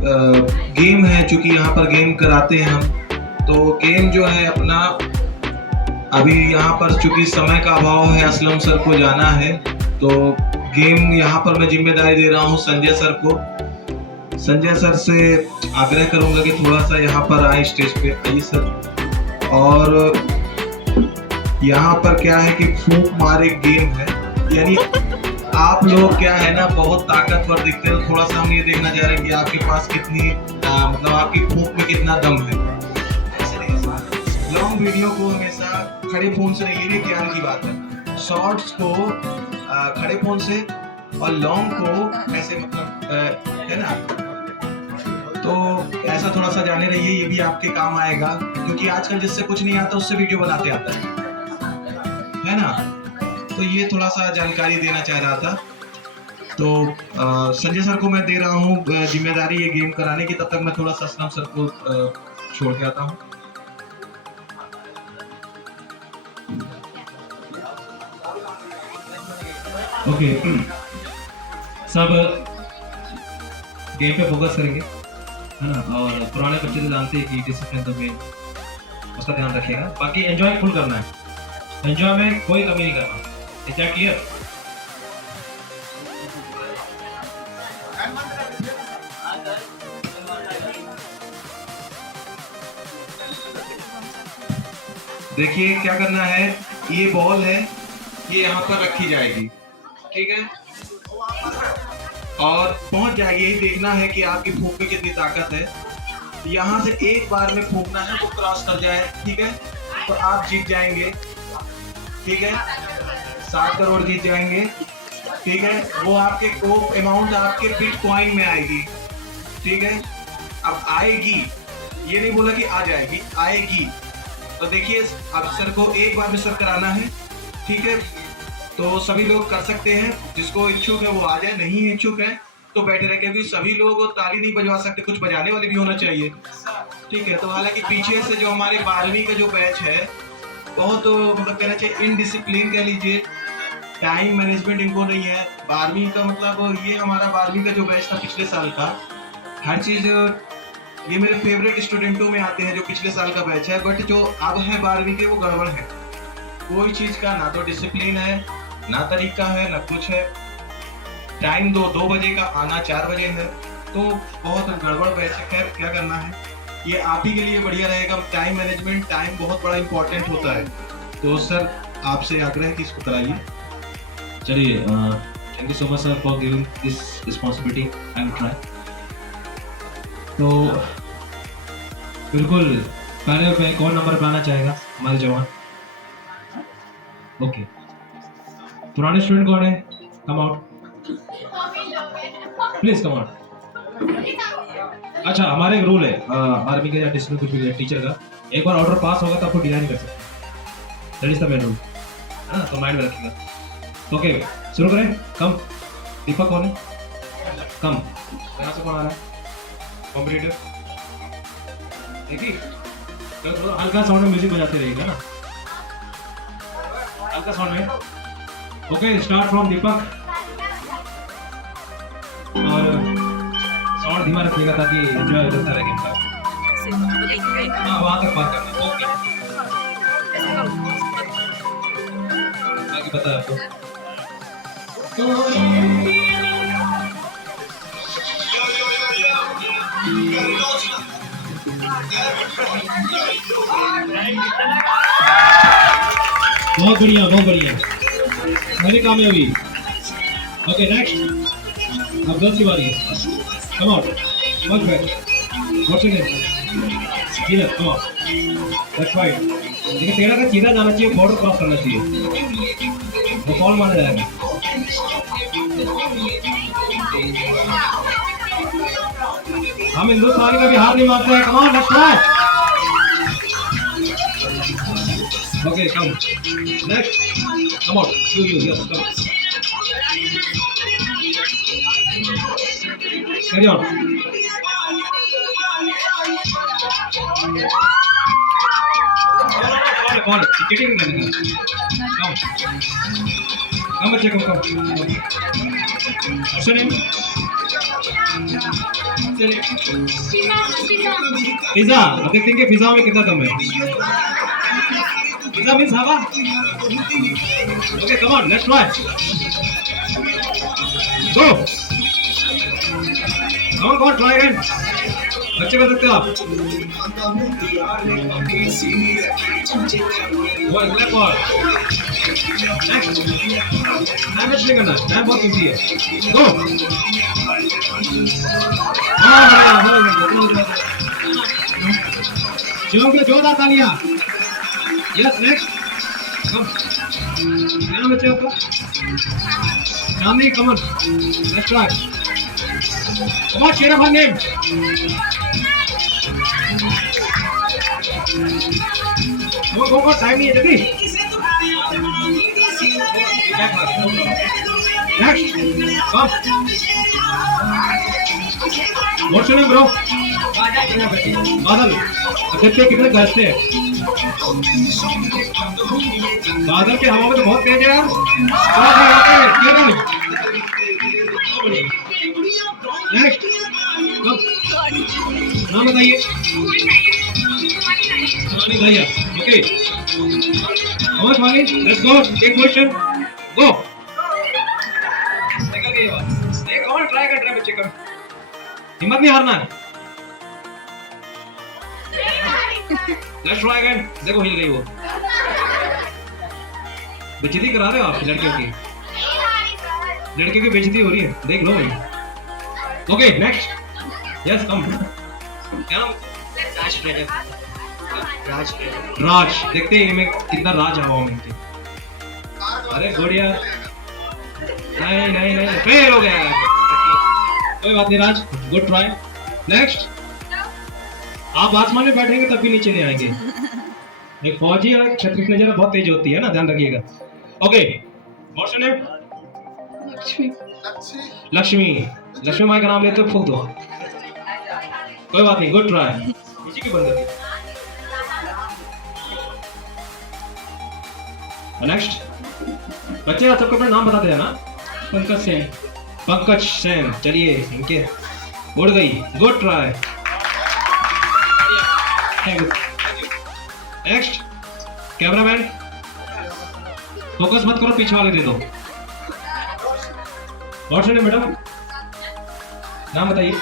गेम है, चूंकि यहाँ पर गेम कराते हैं हम, तो गेम जो है अपना अभी यहाँ पर चूंकि समय का अभाव है, असलम सर को जाना है, तो गेम यहाँ पर मैं जिम्मेदारी दे रहा हूँ संजय सर को। संजय सर से आग्रह करूँगा कि थोड़ा सा यहाँ पर आए स्टेज पे, आइए सर। और यहाँ पर क्या है कि फूंक मारे गेम है, यानी आप लोग क्या है ना बहुत ताकतवर दिखते हैं, तो थोड़ा सा हम ये देखना चाह रहे हैं कि आपके पास कितनी मतलब आपकी फूंक में कितना दम है। लॉन्ग वीडियो को हमेशा खड़े फोन से नहीं, ये भी ज्ञान की बात है। शॉर्ट्स को खड़े फोन से और लॉन्ग को ऐसे मतलब है ना, तो ऐसा थोड़ा सा जाने रहिए, ये भी आपके काम आएगा, क्योंकि आजकल जिससे कुछ नहीं आता उससे वीडियो बनाते आता है ना। तो ये थोड़ा सा जानकारी देना चाह रहा था। तो संजय सर को मैं दे रहा हूँ जिम्मेदारी ये गेम कराने की, तब तक मैं थोड़ा सा असलम सर को छोड़ के आता हूँ। ओके, सब गेम पे फोकस करेंगे, है ना। और पुराने बच्चे तो जानते हैं कि डिसिप्लिन तो मेन, उसका ध्यान रखिएगा। बाकी एंजॉय फुल करना है, एंजॉय में कोई कमी नहीं करना। Is that clear? देखिए क्या करना है, ये बॉल है, ये यहाँ पर रखी जाएगी, ठीक है, और पहुंच जाएगी। यही देखना है कि आपकी फूंक में कितनी ताकत है। यहाँ से एक बार में फूंकना है, वो क्रॉस कर जाए, ठीक है, तो आप जीत जाएंगे, ठीक है, 7 करोड़ जीत जाएंगे, ठीक है। वो आपके वो अमाउंट आपके बिटकॉइन में आएगी, ठीक है। अब आएगी, ये नहीं बोला कि आ जाएगी, आएगी। तो देखिए अब सर को एक बार में सर कराना है, ठीक है, तो सभी लोग कर सकते हैं, जिसको इच्छुक है वो आ जाए, नहीं इच्छुक है तो बैठे रहे, क्योंकि सभी लोग ताली नहीं बजवा सकते, कुछ बजाने वाले भी होना चाहिए, ठीक है। तो हालांकि पीछे से जो हमारे 12वीं का जो बैच है बहुत मतलब कहना चाहिए इनडिसिप्लिन कह लीजिए, टाइम मैनेजमेंट इनको नहीं है। 12वीं का मतलब ये हमारा 12वीं का जो बैच था पिछले साल का, हर चीज़ ये मेरे फेवरेट स्टूडेंटों में आते हैं जो पिछले साल का बैच है, बट जो अब है 12वीं के वो गड़बड़ है। कोई चीज़ का ना तो डिसिप्लिन है, ना तरीका है, ना कुछ है। टाइम 2 बजे का, आना 4 बजे है, तो बहुत गड़बड़ बैच है। खैर क्या करना है, ये आप ही के लिए बढ़िया रहेगा। टाइम मैनेजमेंट, टाइम बहुत बड़ा इंपॉर्टेंट होता है। तो सर आपसे आग्रह है कि इसको कराइए। चलिए, thank you so much sir for giving this responsibility and try. तो बिल्कुल पहले पे कौन नंबर पे आना चाहेगा हमारे जवान? ओके, पुराने स्टूडेंट कौन है? Come out please, come out. अच्छा, हमारे एक रूल है आर्मी के डिस्ट्रिक्ट कुछ भी टीचर का, एक बार ऑर्डर पास होगा तो आपको डिनाई नहीं कर सकते। That is the main rule, है ना, तो माइंड में रखिएगा। ओके, शुरू करें। कम, दीपक कौन है? कम, यहाँ से कौन आ रहा है? कॉम्पिटिटर, देखिए तो हल्का साउंड में म्यूजिक बजाते रहिएगा ना, हल्का साउंड में। ओके, स्टार्ट फ्रॉम दीपक, और साउंड धीमा रखिएगा ताकि एंजॉय करता रहे गेम का। हाँ, वहाँ तक बात करना। ओके, आगे बता आपको। बहुत बढ़िया, बहुत बढ़िया, मैंने कामयाबी। ओके, नेक्स्ट, अब गर्ल्स की बारी है। Come out, much back, what's your name? सीधा, कम आउट, दैट्स राइट। लेकिन तेरा का सीधा जाना चाहिए, बॉर्डर क्रॉस करना चाहिए, वो कौन माना जाएगा? हम हिंदुस्तान का भी हार नहीं मानते हैं। कम on, let's try. Okay, come next, come out, you yes, come, carry on. कौन चीटिंग करने का? कम बच्चे, कम कम। What's your name? चलिए सीमा सीमा पिज्जा, अब देखते हैं कि पिज्जा में कितना दम है। पिज्जा मीन्स हवा। Okay come on let's try. Go come on try again. बच्चे कर सकते हो आप। वो अगला बॉल नेक्स्ट। टाइम वेस्ट नहीं करना, टाइम बहुत कीमती है। गो जोरदार तालियां। Yes next come. क्या नाम बच्चे आपका? Chandni come on let's try. Come on share one name. वो टाइम नहीं है जल्दी। Next come. What's your name bro? Badal. देखते हैं कितने गश्ते हैं। बादल के हवा में तो बहुत तेज है यार। नेक्स्ट नाम बताइए। सोनी भैया ओके। कमोश वाली लेट्स गो टेक क्वेश्चन गो। निकल गई बात। एक और ट्राई कर रहे बच्चे का। हिम्मत नहीं हारना है। Let's try again. देखो हिल गई वो। बेइज्जती करा रहे हो आप लड़कियों की। लड़कियों की बेइज्जती हो रही है देख लो भाई। Okay next yes come. क्या नाम? राज। देखते हैं इनमें कितना राज हवा में इनके। अरे गुड यार। नहीं फेल हो गया। कोई बात नहीं राज गुड ट्राई। नेक्स्ट आप आसमान में बैठेंगे तब भी नीचे नहीं आएंगे। एक फौजी और एक छतरी की नजर बहुत तेज होती है ना, ध्यान रखिएगा। Okay what's your name? Lakshmi. Lakshmi माई का नाम लेते हो फूक दो। कोई बात नहीं गुड ट्राई। इसी की बंद। नेक्स्ट बच्चे आप सबको अपना नाम बताते हैं ना। पंकज सेन। पंकज सेन चलिए इनके उड़ गई good try. Next cameraman focus मत करो पीछे वाले दे दो। What's your name madam? नाम बताइए।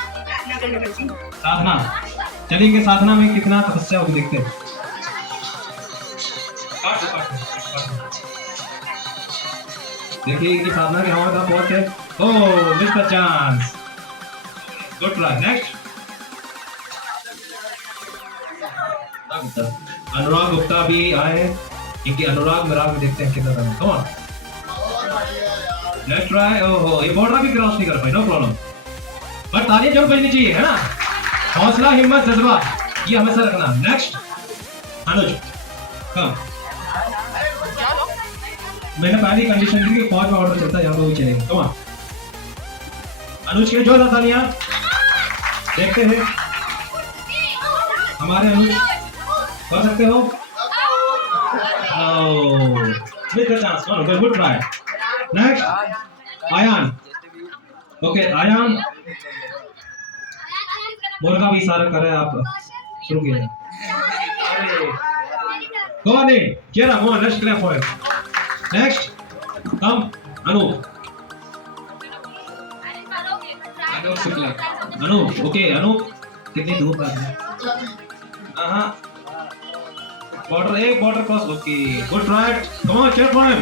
साधना। चलेंगे साधना में कितना तपस्या होगी देखते हैं। देखिए इनकी साधना की हवा बहुत है। Oh mister chance good try. Next Anurag Gupta भी आए। इनकी अनुराग मिराग में देखते हैं कितना दम है। कम ऑन लेट्स ट्राई। ओहो ये बॉर्डर भी क्रॉस नहीं कर पाए नो प्रॉब्लम। पर तालियां जरूर बजनी चाहिए है ना। हौसला हिम्मत जज्बा ये हमेशा रखना। नेक्स्ट अनुज कम। मैंने पहली कंडीशन दी कि फौज में ऑर्डर चलता है यहाँ पे वही चलेगा। कम ऑन अनुज के जोरदार तालियां। देखते हैं हमारे अनुज कर सकते हो। Mister chance good try. Next Ayaan. Okay Ayaan मुर्गा भी इशारा कर रहे हैं आप शुरू कीजिए। Go on in. Cheer up. Go on. Let's clap for him. Next. Come. Anup. Anup Shukla. Anup. Okay. Anup. कितनी दूर बात है? हाँ. Border एक border cross. Okay. Good try. Come on. Cheer for him.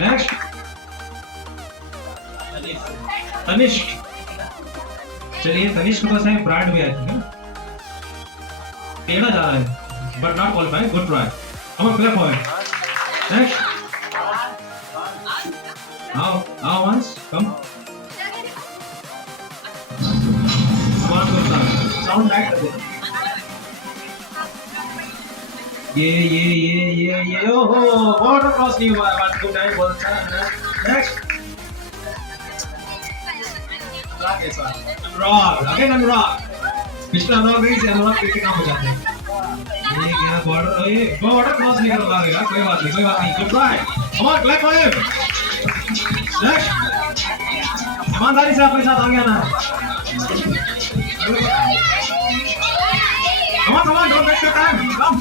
Next. Tanishq. चलिए तनिष्क को सही brand भी आया था टेढ़ा जा रहा है but not qualifying. Good try. Come on, clap for it. Next. Now once. Come. Come on, good try. Sound right कर दे. ये ओहो border cross नहीं हुआ है but good time बहुत अच्छा है. Next. अनुराग again अनुराग. पिछला अनुराग नहीं से अनुराग कितने काम हो जाते हैं. ये क्या बॉर्डर क्रॉस नहीं कर पाएगा. कोई बात नहीं good try. Come on clap for him. Next, ईमानदारी से अपने साथ आगे आना है। Come on, don't waste your time. Come.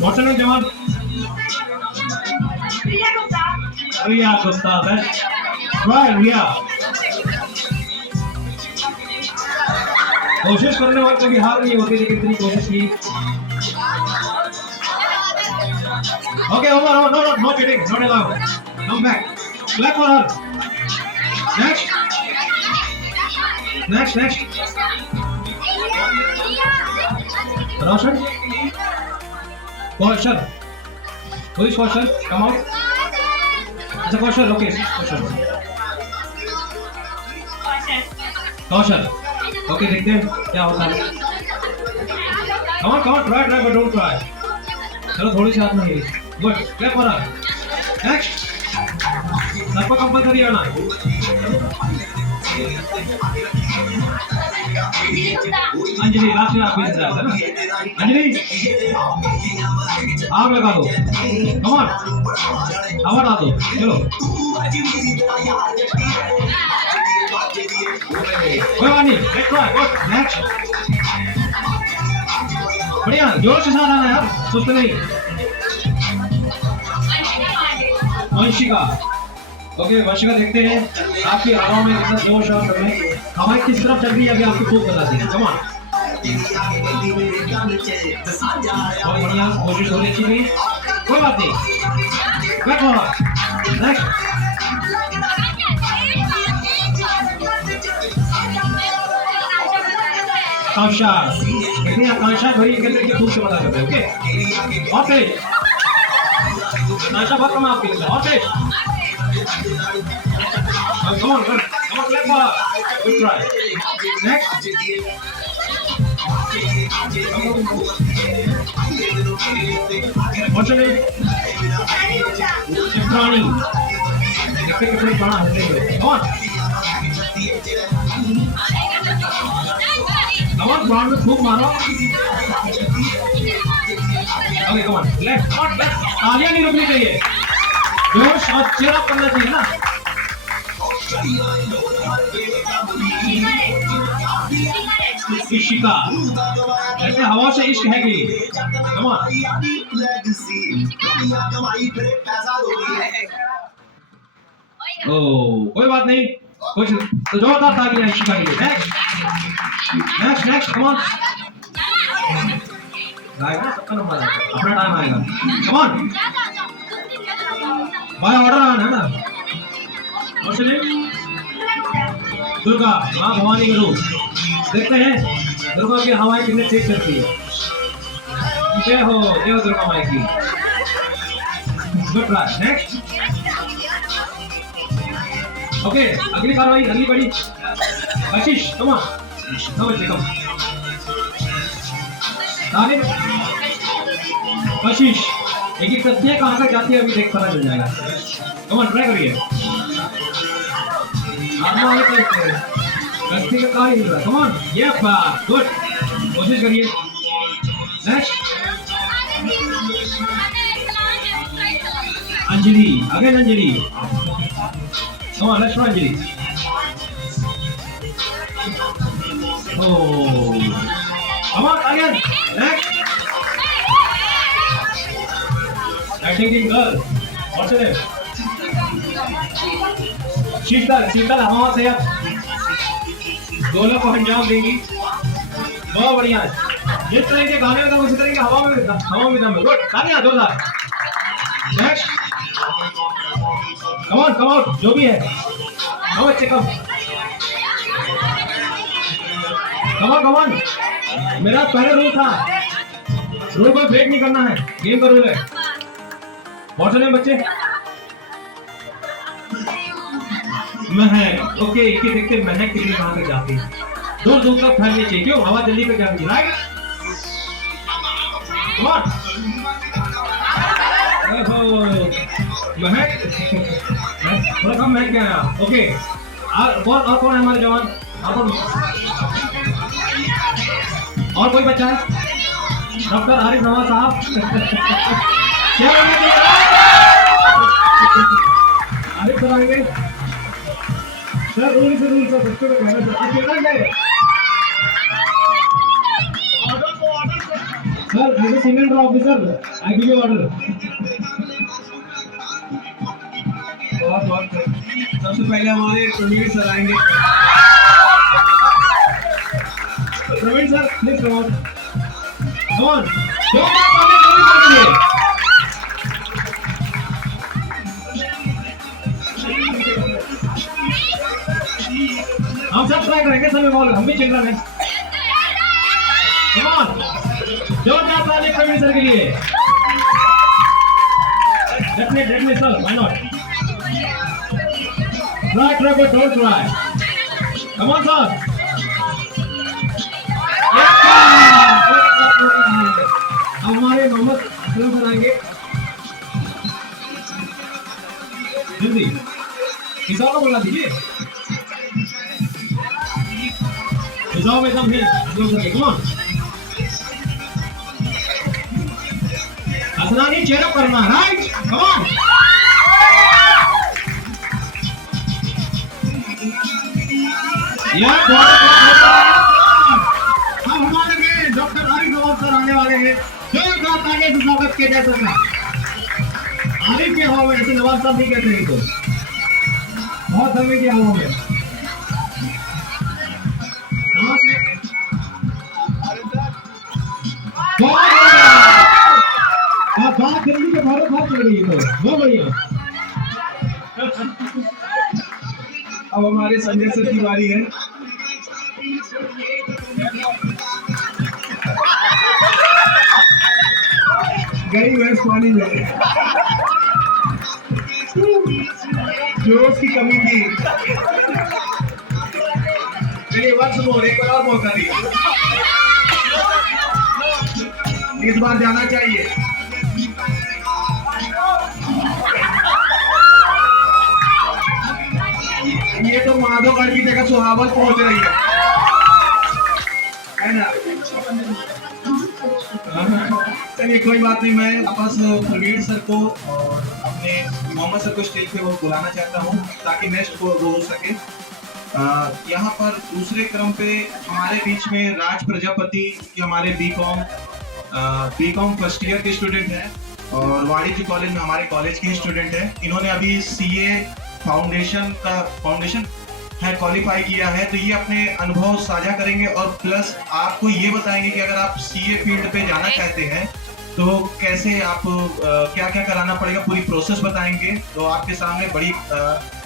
What's your name, Jawan? Riya Gupta. Best. Right, Riya. कोशिश करने वाले कभी हार नहीं होती, लेकिन इतनी कोशिश की। Okay, over. No cheating. Not allowed. Come back. Clap for her. Next. Roshan? Kaushal. Who is Kaushal? Come out. अच्छा Kaushal, okay. Kaushal. Okay, देखते हैं क्या होता है. Come on, try, but don't try. चलो थोड़ी सी हाथ में ही. Good. Clap for her. Next. सबको कंपल्सरी आना. अंजलि लास्ट में आप है ना अंजलि आग लगा दो कम ऑन हवा डाल दो चलो कोई बात नहीं लेट्स ट्राई गुड नेक्स्ट बढ़िया जोर से साथ आना यार सुस्त नहीं वंशिका ओके वंशिका देखते हैं आपकी हवा में कितना जोश और दम है हवा किस तरफ चल रही है अभी आपको खुद बता दें कम ऑन बहुत बढ़िया कोशिश हो रही अच्छी नहीं कोई बात नहीं बैक फॉरवर्ड नेक्स्ट आकांक्षा कितनी आकांक्षा भरी है कि खुद से बता सकते हैं ओके और तेज आकांक्षा बहुत कम आपके लिए और तेज come on, clap for her. Good try. Next. What's your name? Shiprani. कितने प्राण हंसते हैं. Come on. Come on, प्राण में खूब मारो. Okay, come on. Left. तालियां नहीं रुकनी चाहिए. जोश और cheer up करना चाहिए ना. इशिका ऐसे हवा से इश्क है कि कम ऑन ओ कोई बात नहीं कुछ तो जोरदार तालियां इशिका के लिए नेक्स्ट कम ऑन गाएगा सबका नंबर अपना टाइम आएगा कम ऑन बाय ऑर्डर आना है ना दुर्गा माँ भवानी का रूप देखते हैं दुर्गा की हवाएं कितने तेज चलती है जय हो दुर्गा माँ की गुड ट्राई नेक्स्ट ओके अगली कार्रवाई अगली बड़ी आशीष कम ऑन नो बच्चे कम तालिम आशीष एक कस्तियाँ कहाँ तक जाती है अभी देख पता चल जाएगा कम ऑन ट्राई करिए कस्ती का कहाँ हिल रहा है कम ऑन ये गुड कोशिश करिए next Anjali again Anjali come on let's try Anjali oh come on again next attacking girl what's your name Sheetal हवा से आप गोलों को अंजाम देंगी बहुत बढ़िया जिस तरह के गाने में दम उसी तरह के हवा में दम है गुड तालियां जोरदार नेक्स्ट कम ऑन जो भी है कम बच्चे कम ऑन मेरा पहले रूल था रूल को ब्रेक नहीं करना है गेम का रूल है व्हाट्स योर नेम बच्चे महक ओके एक देखते महक कितनी कहां तक जाती है दूर तक फैलनी चाहिए क्यों हवा जल्दी पे क्या राइट कम ऑन महक थोड़ा कम महक क्या है ओके और कौन है हमारे जवान और कोई बच्चा है डॉक्टर आरिफ नवाज साहब क्या सर रूल से रूल सर बच्चों को कहना चाहिए children day sir as a senior officer I give you order बहुत बहुत सबसे पहले हमारे प्रवीण सर आएंगे Praveen sir please come on दो बात आगे प्रवीण सर के लिए हम सब ट्राई करेंगे सर बोल हम भी चिल्ड्रन हैं कम ऑन जोरदार ताली प्रवीण सर के लिए definitely sir why not try but don't try come on sir हमारे मोहम्मद असलम सर आएंगे जल्दी हिसाब को बोला दीजिए हिसाब में एकदम है कम ऑन असनानी चेहरा करना राइट कम ऑन हम हमारे डॉक्टर आरिफ नवाज सर आने वाले हैं जोरदार तालियों से स्वागत किया जा सकता है आरिफ के हवा में ऐसे नवाज साहब नहीं कहते हैं तो बहुत समय की हवा में बात जल्दी के भारत बात चल रही है तो बहुत बढ़िया अब हमारे संजय सर की बारी है गई भैंस पानी में जोश की कमी थी चलिए वक्त मोर एक बार और मौका दिया इस बार जाना चाहिए ये तो माधवगढ़ की जगह सुहावल पहुंच रही है ना चलिए कोई बात नहीं मैं वापस प्रवीण सर को और अपने मोहम्मद सर को स्टेज पे वो बुलाना चाहता हूँ ताकि नेक्स्ट वो हो सके यहाँ पर दूसरे क्रम पे हमारे बीच में राज प्रजापति हमारे बीकॉम फर्स्ट ईयर के स्टूडेंट हैं और वाणिज्य कॉलेज में हमारे कॉलेज के स्टूडेंट हैं इन्होंने अभी सीए फाउंडेशन है क्वालिफाई किया है तो ये अपने अनुभव साझा करेंगे और प्लस आपको ये बताएंगे कि अगर आप सीए फील्ड पे जाना चाहते हैं तो कैसे आप क्या क्या कराना पड़ेगा पूरी प्रोसेस बताएंगे तो आपके सामने बड़ी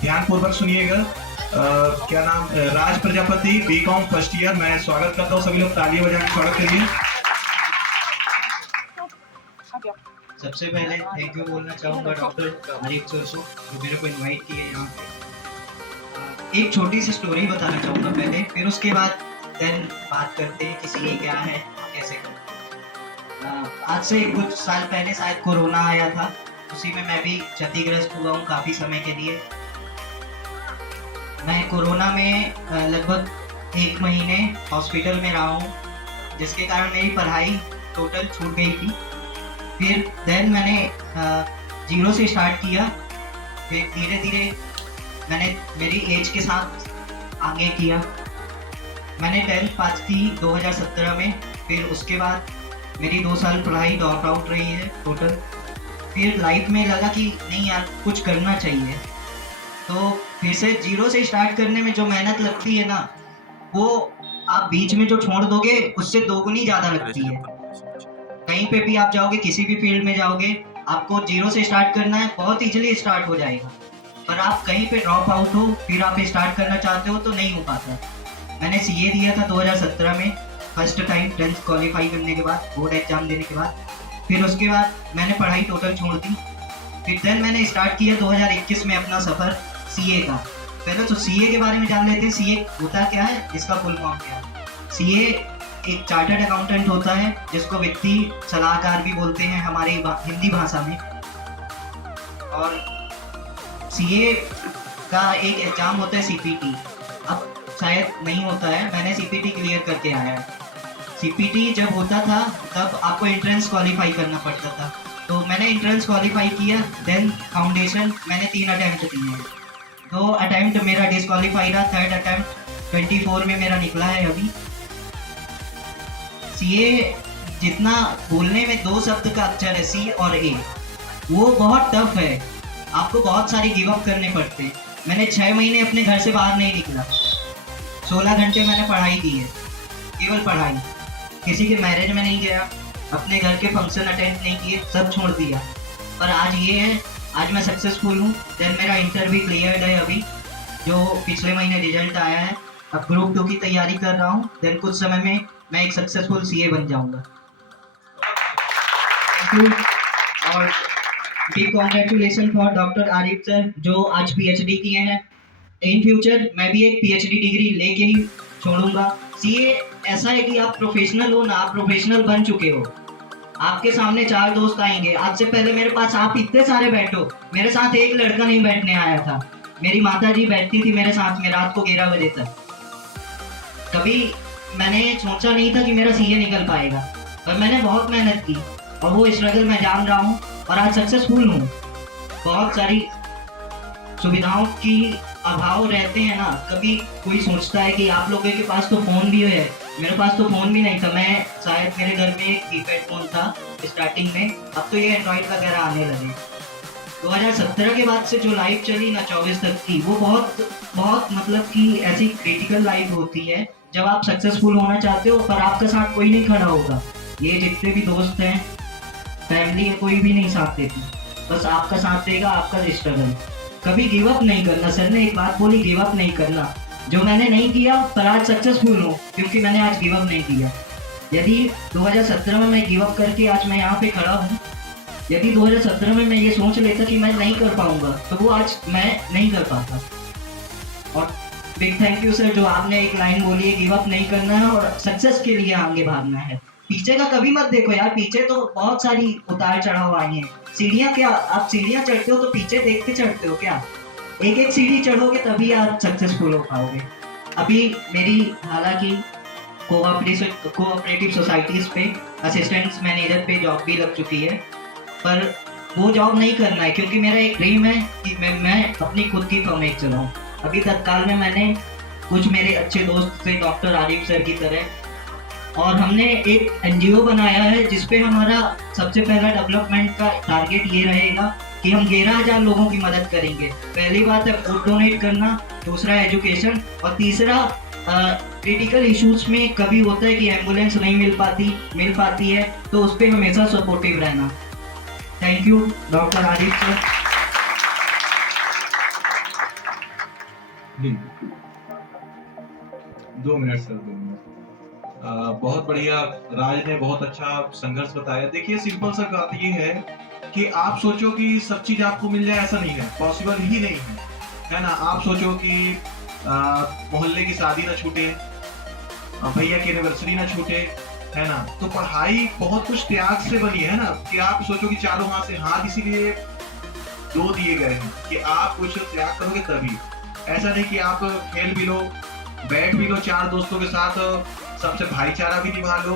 ध्यानपूर्वक सुनिएगा क्या नाम राज प्रजापति बीकॉम फर्स्ट ईयर मैं स्वागत करता हूँ सभी लोग तालियां बजा के स्वागत करिए सबसे पहले थैंक यू बोलना चाहूँगा डॉक्टर आरिफ सर को जो मेरे को इनवाइट किए यहाँ पे एक छोटी सी स्टोरी बताना चाहूँगा पहले फिर उसके बाद देन बात करते हैं कि सीए क्या है कैसे आज से कुछ साल पहले शायद कोरोना आया था उसी में मैं भी क्षतिग्रस्त हुआ हूँ काफ़ी समय के लिए मैं कोरोना में लगभग 1 महीने हॉस्पिटल में रहा हूँ जिसके कारण मेरी पढ़ाई टोटल छूट गई थी फिर देन मैंने 0 से स्टार्ट किया फिर धीरे धीरे मैंने मेरी एज के साथ आगे किया मैंने 10th पास की 2017 में फिर उसके बाद मेरी 2 साल पढ़ाई ड्रॉप आउट रही है टोटल फिर लाइफ में लगा कि नहीं यार कुछ करना चाहिए तो फिर से 0 से स्टार्ट करने में जो मेहनत लगती है ना वो आप बीच में जो छोड़ दोगे उससे दोगुनी ज़्यादा लगती है कहीं पे भी आप जाओगे किसी भी फील्ड में जाओगे आपको 0 से स्टार्ट करना है बहुत इजीली स्टार्ट हो जाएगा पर आप कहीं पे ड्रॉप आउट हो फिर आप स्टार्ट करना चाहते हो तो नहीं हो पाता मैंने सीए दिया था 2017 में फर्स्ट टाइम 10th क्वालिफाई करने के बाद बोर्ड एग्जाम देने के बाद फिर उसके बाद मैंने पढ़ाई टोटल छोड़ दी फिर देन मैंने स्टार्ट किया 2021 में अपना सफ़र सीए का पहले तो सीए के बारे में जान लेते हैं सीए होता क्या है इसका फुल फॉर्म क्या है सीए एक चार्टर्ड अकाउंटेंट होता है जिसको वित्तीय सलाहकार भी बोलते हैं हमारी हिंदी भाषा में और सीए का एक एग्जाम होता है सीपीटी अब शायद नहीं होता है मैंने सीपीटी क्लियर करके आया है सीपीटी जब होता था तब आपको एंट्रेंस क्वालिफाई करना पड़ता था तो मैंने एंट्रेंस क्वालिफाई किया देन फाउंडेशन मैंने 3 अटेम्प्ट दिए हैं 2 अटेम्प्ट मेरा डिस्क्वालीफाई रहा, थर्ड अटेम्प्ट 24 में मेरा निकला है अभी। सीए जितना बोलने में 2 शब्द का अक्षर है सी और ए, वो बहुत टफ है, आपको बहुत सारे गिव अप करने पड़ते हैं। मैंने 6 महीने अपने घर से बाहर नहीं निकला, 16 घंटे मैंने पढ़ाई की है, केवल पढ़ाई। किसी के मैरिज में नहीं गया, अपने घर के फंक्शन अटेंड नहीं किए, सब छोड़ दिया। पर आज ये है, आज मैं सक्सेसफुल हूँ। देन मेरा इंटरव्यू क्लियर है अभी, जो पिछले महीने रिजल्ट आया है। अब ग्रुप 2 की तैयारी कर रहा हूँ। देन कुछ समय में मैं एक सक्सेसफुल सीए बन जाऊँगा। थैंक यू और big congratulation for doctor Arif sir, जो आज पीएचडी किए हैं। इन फ्यूचर मैं भी एक पीएचडी डिग्री लेके ही छोड़ूंगा। सीए ऐसा है कि आप प्रोफेशनल हो ना, आप प्रोफेशनल बन चुके हो। आपके सामने 4 दोस्त आएंगे, आज से पहले मेरे पास आप इतने सारे बैठो, मेरे साथ एक लड़का नहीं बैठने आया था। मेरी माता जी बैठती थी मेरे साथ में रात को 11 बजे तक। कभी मैंने सोचा नहीं था कि मेरा सीए निकल पाएगा, पर मैंने बहुत मेहनत की और वो स्ट्रगल मैं जान रहा हूँ और आज सक्सेसफुल हूँ। बहुत सारी सुविधाओं की अभाव रहते हैं ना, कभी कोई सोचता है कि आप लोगों के पास तो फ़ोन भी है, मेरे पास तो फ़ोन भी नहीं था। मैं शायद मेरे घर में एक कीपैड फ़ोन था स्टार्टिंग में, अब तो ये एंड्रॉइड वगैरह आने लगे। 2017 के बाद से जो लाइफ चली ना 24 तक की, वो बहुत मतलब कि ऐसी क्रिटिकल लाइफ होती है जब आप सक्सेसफुल होना चाहते हो पर आपका साथ कोई नहीं खड़ा होगा। ये जितने भी दोस्त हैं, फैमिली है, कोई भी नहीं साथ देती, बस आपका साथ देगा आपका स्ट्रगल। कभी गिव अप नहीं करना। सर ने एक बात बोली, गिव अप नहीं करना, जो मैंने नहीं किया पर आज सक्सेसफुल हूँ क्योंकि मैंने आज गिव अप नहीं किया। यदि 2017 में मैं गिव अप करके आज मैं यहाँ पे खड़ा हूँ, यदि 2017 में मैं ये सोच लेता कि मैं नहीं कर पाऊंगा, तो वो आज मैं नहीं कर पाता। और बिग थैंक यू सर, जो आपने एक लाइन बोली है, गिव अप नहीं करना है और सक्सेस के लिए आगे भागना है। पीछे का कभी मत देखो यार, पीछे तो बहुत सारी उतार चढ़ाव आई हैं। सीढ़ियाँ क्या, आप सीढ़ियाँ चढ़ते हो तो पीछे देख के चढ़ते हो क्या? एक एक सीढ़ी चढ़ोगे तभी आप सक्सेसफुल हो पाओगे। अभी मेरी हालांकि कोऑपरेटिव सोसाइटीज़ पे असिस्टेंट मैनेजर पे जॉब भी लग चुकी है, पर वो जॉब नहीं करना है क्योंकि मेरा एक ड्रीम है कि मैं अपनी खुद की फर्म एक चलाऊँ। अभी तत्काल में मैंने कुछ मेरे अच्छे दोस्त से डॉक्टर आरिफ सर की तरह, और हमने एक एनजीओ बनाया है जिसपे हमारा सबसे पहला डेवलपमेंट का टारगेट ये रहेगा कि हम 11,000 लोगों की मदद करेंगे। पहली बात है फूड डोनेट करना, दूसरा एजुकेशन, और तीसरा क्रिटिकल इश्यूज में कभी होता है कि एम्बुलेंस नहीं मिल पाती है, तो उस पर हमेशा सपोर्टिव रहना। Thank you doctor Arif sir. दो मिनट सर, 2 मिनट। बहुत बढ़िया, राज ने बहुत अच्छा संघर्ष बताया। देखिए सिंपल सा बात ये है कि आप सोचो कि सब चीज आपको मिल जाए, ऐसा नहीं है, पॉसिबल ही नहीं है ना। आप सोचो कि मोहल्ले की शादी ना छूटे, भैया की एनिवर्सरी ना छूटे, है ना। तो पढ़ाई बहुत कुछ त्याग से बनी है ना, कि आप सोचो कि चारों हाथ से हाथ इसीलिए 2 दिए गए हैं कि आप कुछ त्याग करोगे तभी। ऐसा नहीं कि आप खेल भी लो, बैठ भी लो 4 दोस्तों के साथ, सबसे भाईचारा भी निभा लो,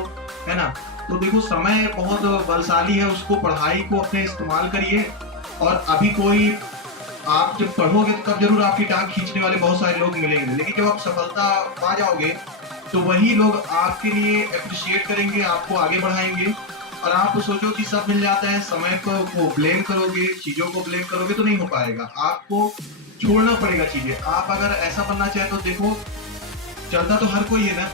है ना। तो देखो समय बहुत बलशाली है, उसको पढ़ाई को अपने इस्तेमाल करिए। और अभी कोई आप जब पढ़ोगे तो तब जरूर आपकी टांग खींचने वाले बहुत सारे लोग मिलेंगे, लेकिन जब आप सफलता पा जाओगे तो वही लोग आपके लिए अप्रिशिएट करेंगे, आपको आगे बढ़ाएंगे। और आप सोचो कि सब मिल जाता है, समय को ब्लेम करोगे, चीज़ों को ब्लेम करोगे तो नहीं हो पाएगा। आपको छोड़ना पड़ेगा चीज़ें। आप अगर ऐसा बनना चाहे तो देखो, चलता तो हर कोई है ना,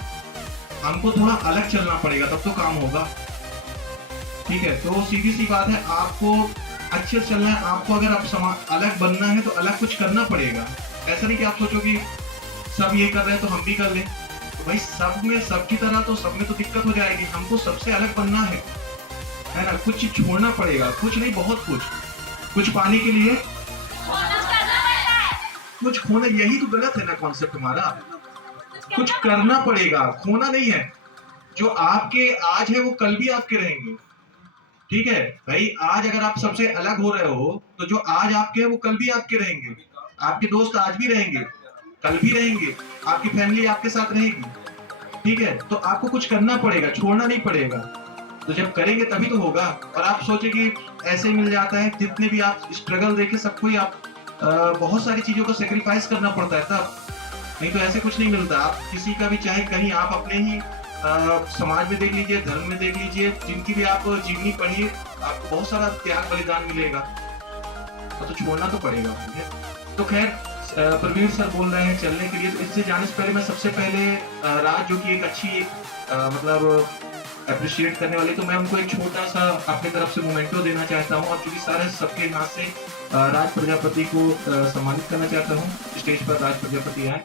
हमको थोड़ा अलग चलना पड़ेगा तब तो काम होगा, ठीक है। तो सीधी सी बात है, आपको अच्छे से चलना है। आपको अगर आप अलग बनना है तो अलग कुछ करना पड़ेगा। ऐसा नहीं कि आप सोचो कि सब ये कर रहे हैं तो हम भी कर लें, तो भाई सब में सबकी तरह तो सब में तो दिक्कत हो जाएगी। हमको सबसे अलग बनना है ना। कुछ छोड़ना पड़ेगा, कुछ नहीं बहुत कुछ पाने के लिए कुछ खोना, यही तो गलत है ना कॉन्सेप्ट हमारा। कुछ करना पड़ेगा, खोना नहीं है। जो आपके आज है वो कल भी आपके रहेंगे, ठीक है भाई। आज अगर आप सबसे अलग हो रहे हो तो जो आज आपके हैं वो कल भी आपके रहेंगे। आपके दोस्त आज भी रहेंगे, कल भी रहेंगे, आपकी फैमिली आपके साथ रहेगी, ठीक है। तो आपको कुछ करना पड़ेगा, छोड़ना नहीं पड़ेगा। तो जब करेंगे तभी तो होगा। और आप सोचे कि ऐसे मिल जाता है, जितने भी आप स्ट्रगल देखे सबको ही आप बहुत सारी चीजों का सेक्रीफाइस करना पड़ता है तब, नहीं तो ऐसे कुछ नहीं मिलता। आप किसी का भी चाहे कहीं आप अपने ही समाज में देख लीजिए, धर्म में देख लीजिए, जिनकी भी आप जीवनी पढ़िए, आपको बहुत सारा त्याग बलिदान मिलेगा, तो छोड़ना तो पड़ेगा। ठीक है, तो खैर प्रवीण सर बोल रहे हैं चलने के लिए, तो इससे जाने से पहले मैं सबसे पहले राज जो कि एक अच्छी मतलब अप्रिशिएट करने वाली, तो मैं उनको एक छोटा सा अपने तरफ से मोमेंटो देना चाहता हूँ। और चूंकि सारे सबके हाथ से राज प्रजापति को सम्मानित करना चाहता हूँ। स्टेज पर राज प्रजापति आए।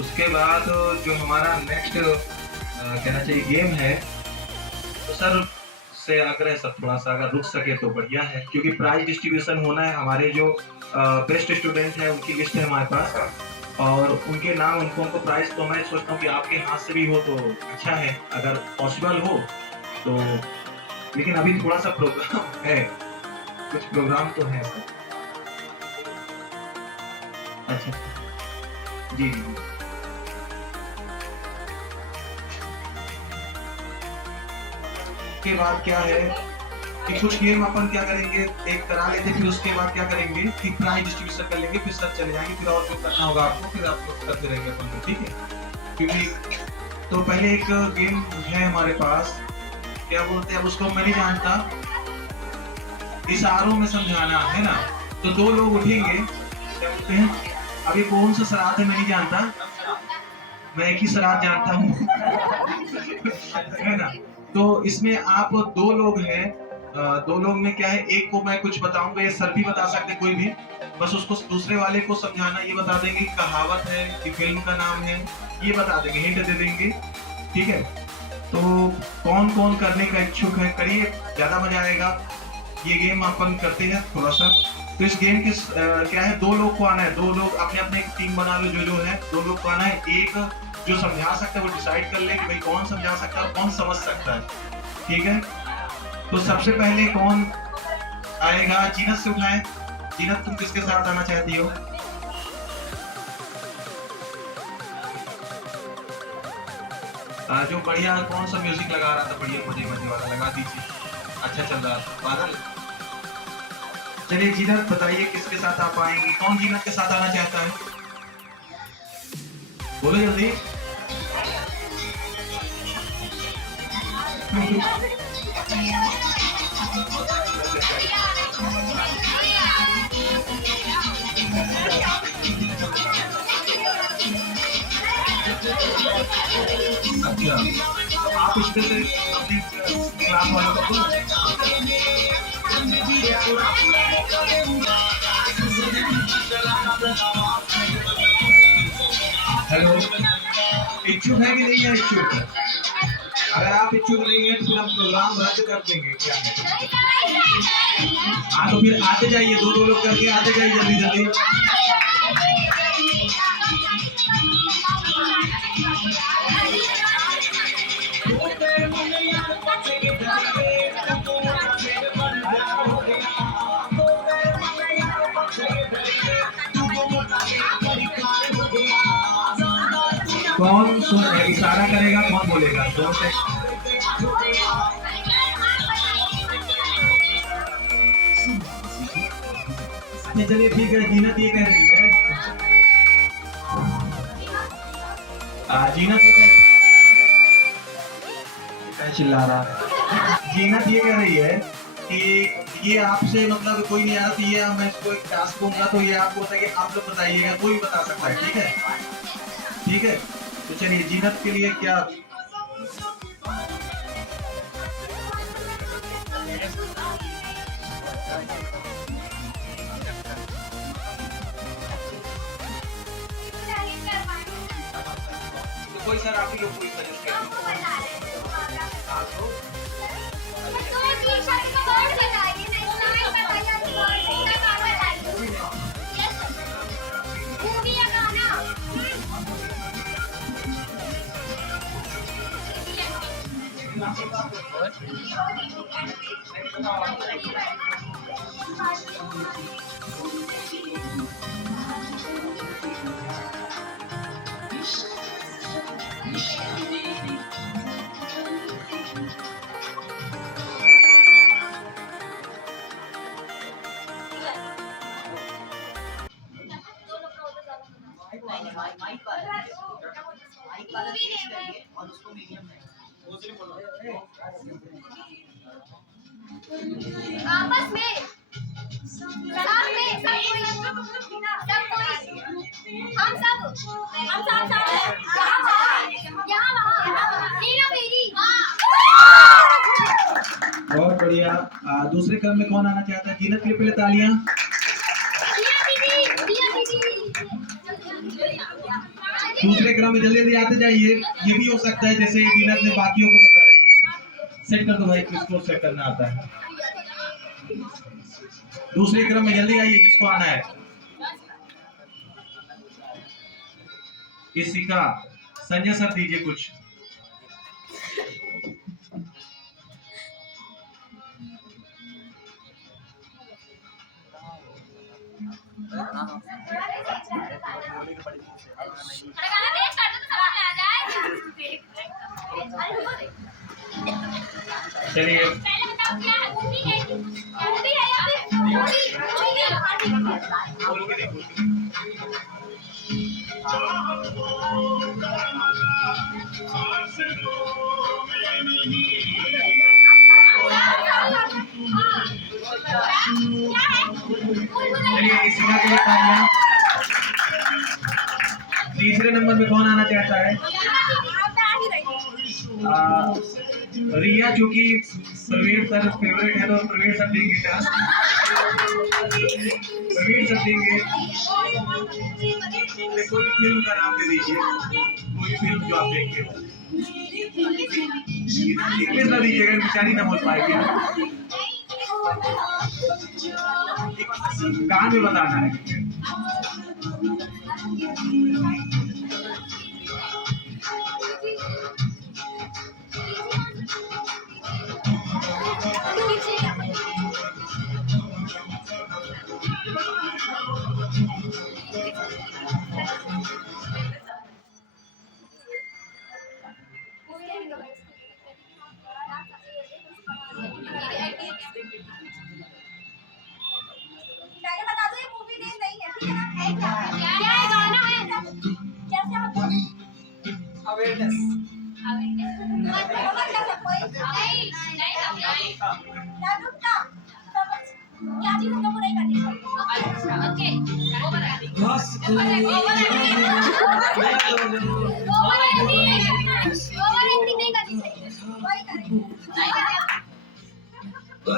उसके बाद जो हमारा नेक्स्ट कहना चाहिए गेम है, तो सर से आग्रह सर थोड़ा सा अगर रुक सके तो बढ़िया है, क्योंकि प्राइज डिस्ट्रीब्यूशन होना है। हमारे जो बेस्ट स्टूडेंट हैं उनकी लिस्ट है हमारे पास और उनके नाम उनको प्राइज, तो मैं सोचता हूँ कि आपके हाथ से भी हो तो अच्छा है अगर पॉसिबल हो तो। लेकिन अभी थोड़ा सा प्रोग्राम है, कुछ प्रोग्राम तो है सर। अच्छा जी जी, के बाद क्या है कि कुछ गेम अपन क्या करेंगे, एक करा लेते, फिर उसके बाद क्या करेंगे कि प्राइज डिस्ट्रीब्यूशन कर लेंगे, फिर सब चले जाएंगे, फिर और जो करना होगा आपको फिर आप लोग करते रहेंगे अपन, ठीक है। क्योंकि तो पहले एक गेम है हमारे पास, क्या बोलते हैं उसको, मैं नहीं जानता, इशारों में समझाना है ना। तो दो लोग उठेंगे, क्या बोलते हैं, अभी कौन सा श्राद्ध है मैं नहीं जानता, मैं एक ही श्राद्ध जानता हूँ है ना। तो इसमें आप दो लोग हैं, दो लोग में क्या है, एक को मैं कुछ बताऊंगा, ये सर भी बता सकते कोई भी, बस उसको दूसरे वाले को समझाना, ये बता देंगे कहावत है कि फिल्म का नाम है, ये बता देंगे, हिंट दे देंगे, ठीक है। तो कौन कौन करने का इच्छुक है, करिए, ज्यादा मजा आएगा। ये गेम अपन करते हैं थोड़ा सा। तो इस गेम के क्या है, दो लोग को आना है, दो लोग अपने अपने टीम बना लो, जो है दो लोग को आना है। एक जो समझा सकता है वो डिसाइड कर ले कि भाई कौन समझा सकता है, कौन समझ सकता है, ठीक है। तो सबसे पहले कौन आएगा, जीनत से उठाएं। जीनत, तुम किसके साथ आना चाहती हो? जो बढ़िया कौन सा म्यूजिक लगा रहा था, बढ़िया मजे मजे वाला लगा दीजिए, अच्छा चल रहा था। बादल, चलिए जीनत बताइए किसके साथ आप आएंगे, कौन जीनत के साथ आना चाहता है, बोलो जल्दी। अच्छा, आप इसमें से अपनी क्लास वालों को हेलो, इच्छुक है कि नहीं है? इच्छुक, अगर आप इच्छुक नहीं है तो फिर हम प्रोग्राम रद्द कर देंगे। क्या है, हाँ तो फिर आते जाइए, दो दो लोग करके आते जाइए जल्दी जल्दी। कौन इशारा करेगा, कौन बोलेगा, जोर से। अच्छा चलिए ठीक है, जीनत ये कह रही है, जीनत ये चिल्ला रहा है। जीनत ये कह रही है कि ये आपसे मतलब कोई नहीं आ रहा, तो ये मैं इसको एक टास्क दूंगा, तो ये आपको होता है कि आप लोग बताइएगा, कोई भी बता सकता है, ठीक है ठीक है। तो चलिए जीनत के लिए क्या, तो कोई सर आप ही लोग कोई सजेस्ट करें। आपस में साथ में सब कोई हम सब यहाँ वहाँ नीला मेरी बहुत बढ़िया। दूसरे क्रम में कौन आना चाहता है? जीनत के लिए पहले तालियां। दूसरे क्रम में जल्दी जल्दी आते जाइए। ये भी हो सकता है जैसे जीनत ने बाकियों को बताया। सेट कर दो भाई, किसको सेट करना आता है। दूसरे क्रम में जल्दी आइए जिसको आना है। किसी का संजय सर दीजिए कुछ। चलिए सीधा के लिए तालियां। तीसरे नंबर में कौन आना चाहता है? रिया, चूंकि प्रवीण सर फेवरेट है तो प्रवीण सर देंगे क्या? प्रवीण सर देंगे। कोई फिल्म का नाम दे दीजिए, कोई फिल्म जो आप देखते हो। इंग्लिश ना दीजिएगा, बेचारी ना बोल पाएगी। कान में बताना है।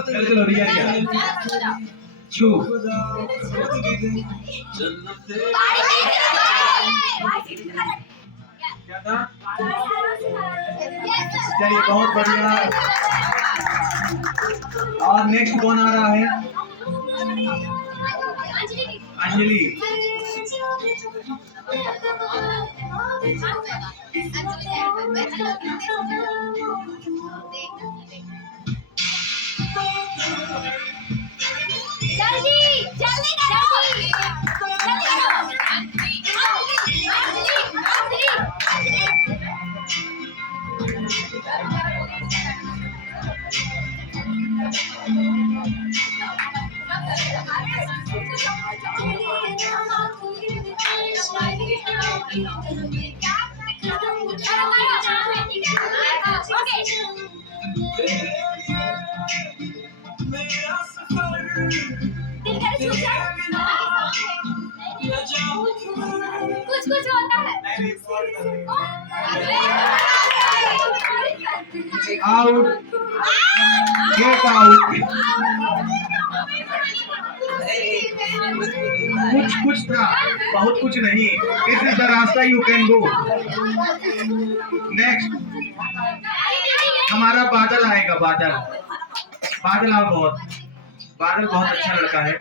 चलो रिया छू क्या था? चलिए बहुत बढ़िया। और नेक्स्ट कौन आ रहा है? अंजलि। जल्दी जल्दी करो। कुछ कुछ होता है। Out, get out. कुछ कुछ था, बहुत कुछ नहीं। दिस इज द रास्ता यू कैन गो। नेक्स्ट हमारा बादल आएगा। बादल, बादल आप बादल बहुत अच्छा लड़का है।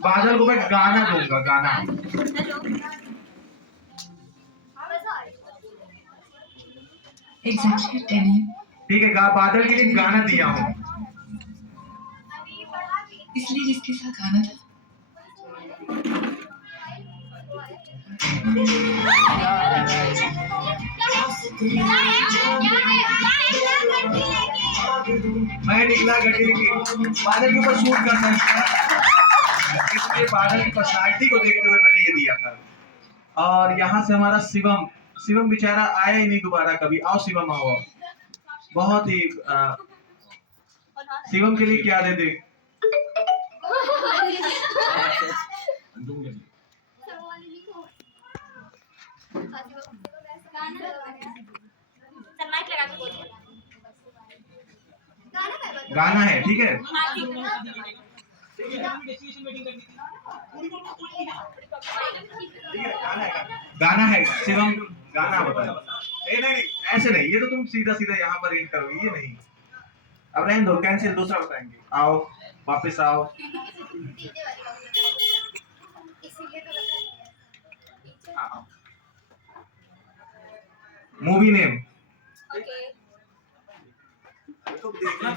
बादल को मैं गाना दूंगा, गाना। Exactly 10 AM. ठीक है, बादल के लिए गाना दिया हूँ। इसलिए जिसके साथ गाना था मैं निकला गड्डी की बादल के ऊपर शूट करना है, इसलिए बादल की पर्सनालिटी को देखते हुए मैंने ये दिया था। और यहाँ से हमारा शिवम बेचारा आया ही नहीं दोबारा कभी। आओ शिवम, आओ। बहुत ही शिवम के लिए क्या दे दे? गाना है, ठीक है। गाना है शिवम, गाना बताओ। नहीं, ऐसे नहीं, ये तो तुम सीधा सीधा यहाँ पर एंड करोगे, ये नहीं। अब रहने दो, कैंसिल, दूसरा बताएंगे। आओ, वापस आओ। Movie name. तो देखना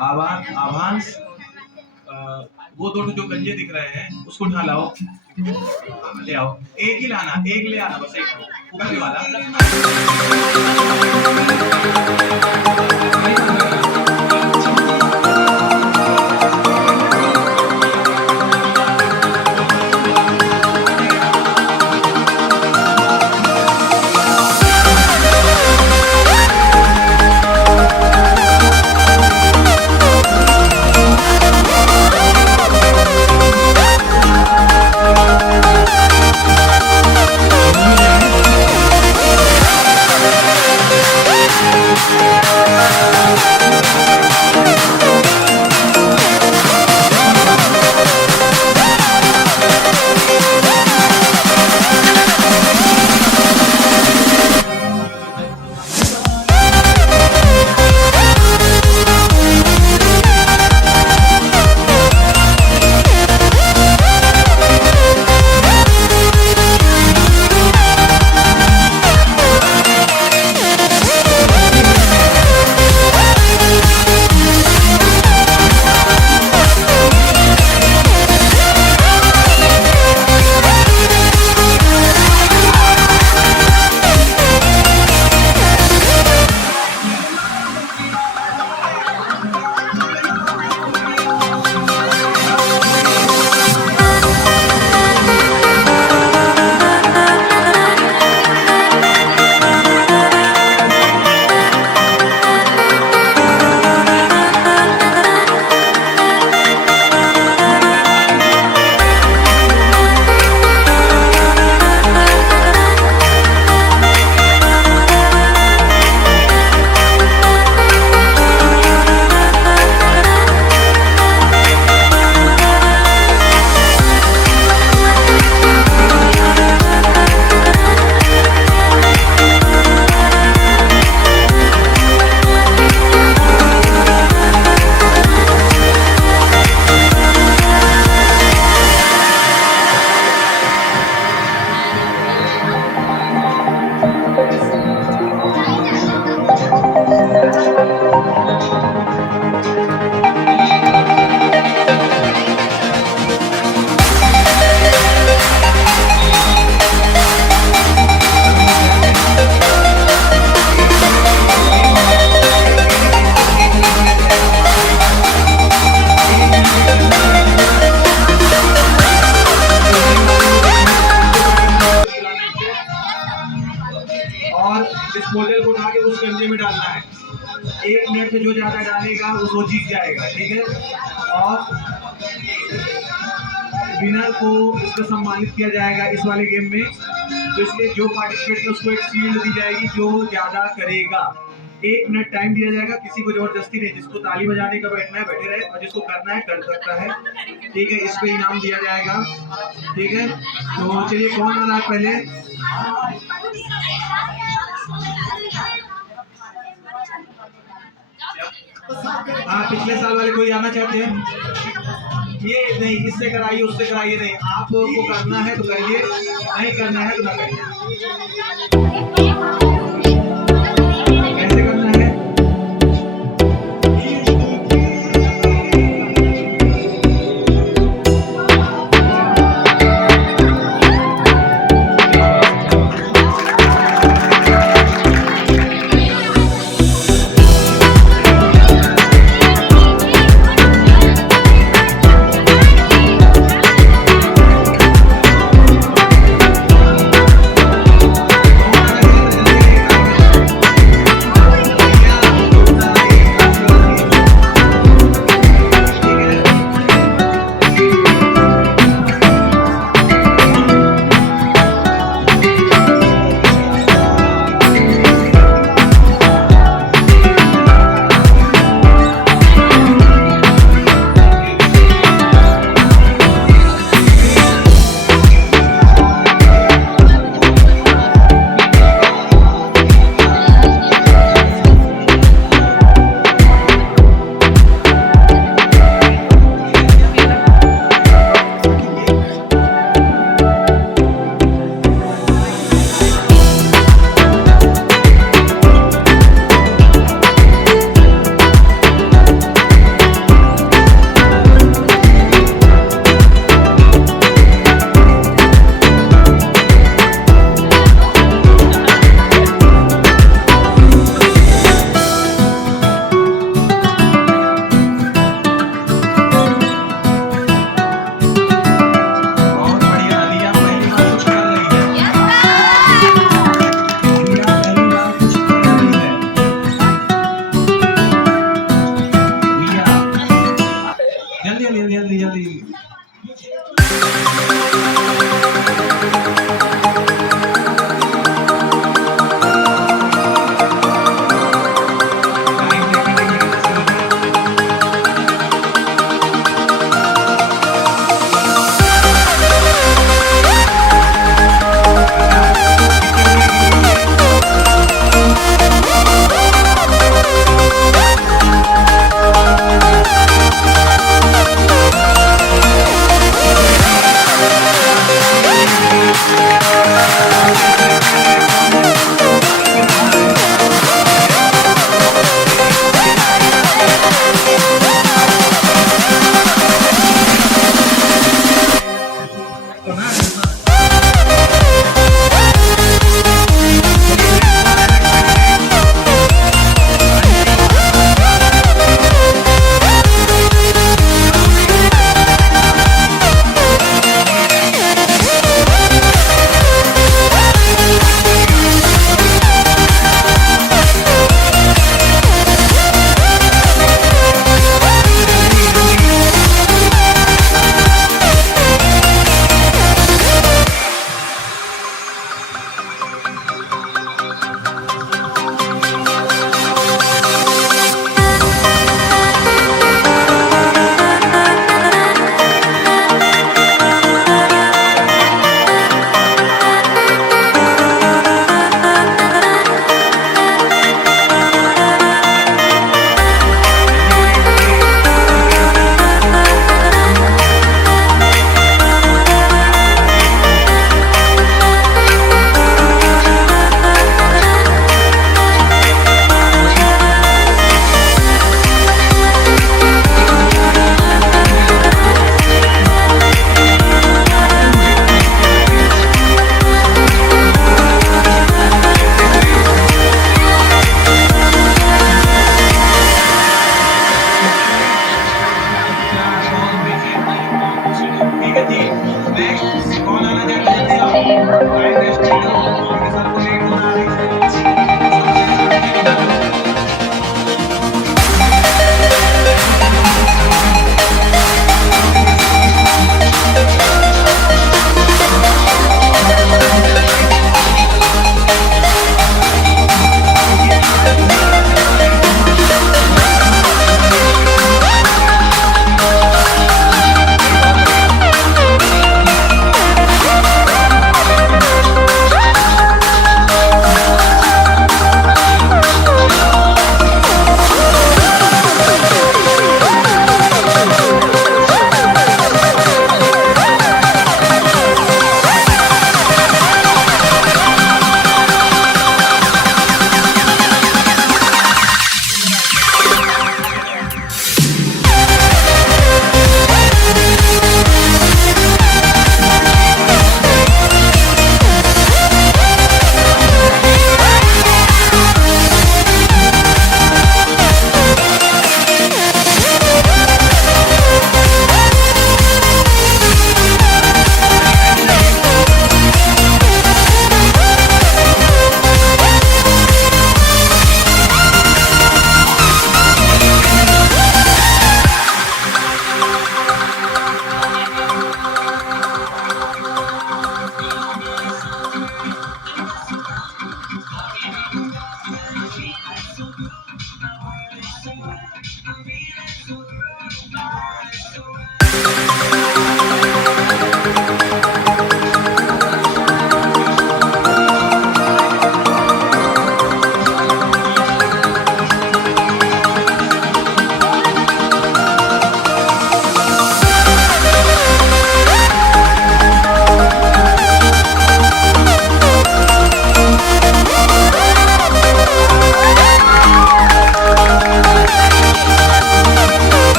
आभास वो दो जो गंजे दिख रहे हैं उसको उठा लाओ, ले आओ। एक ही लाना, एक ले आना, बस एक ऊपर वाला। डिस्पोजल को उठा के उस गंजे में डालना है। 1 मिनट से जो ज्यादा डालेगा वो जीत जाएगा, ठीक है। और विनर को इसको सम्मानित किया जाएगा इस वाले गेम में। तो इसलिए जो पार्टिसिपेट है उसको एक शील्ड दी जाएगी जो ज्यादा करेगा। 1 मिनट टाइम दिया जाएगा, किसी को जबरदस्ती नहीं, जिसको ताली बजाने का बैठना है बैठे रहे और जिसको करना है कर सकता है। ठीक है, इस पे इनाम दिया जाएगा। ठीक है, तो चलिए कौन आ रहा है पहले? हाँ, पिछले साल वाले कोई आना चाहते हैं? ये नहीं, इससे कराइए उससे कराइए नहीं, आपको करना है तो करिए, नहीं करना है तो ना करिए। कैसे करना है?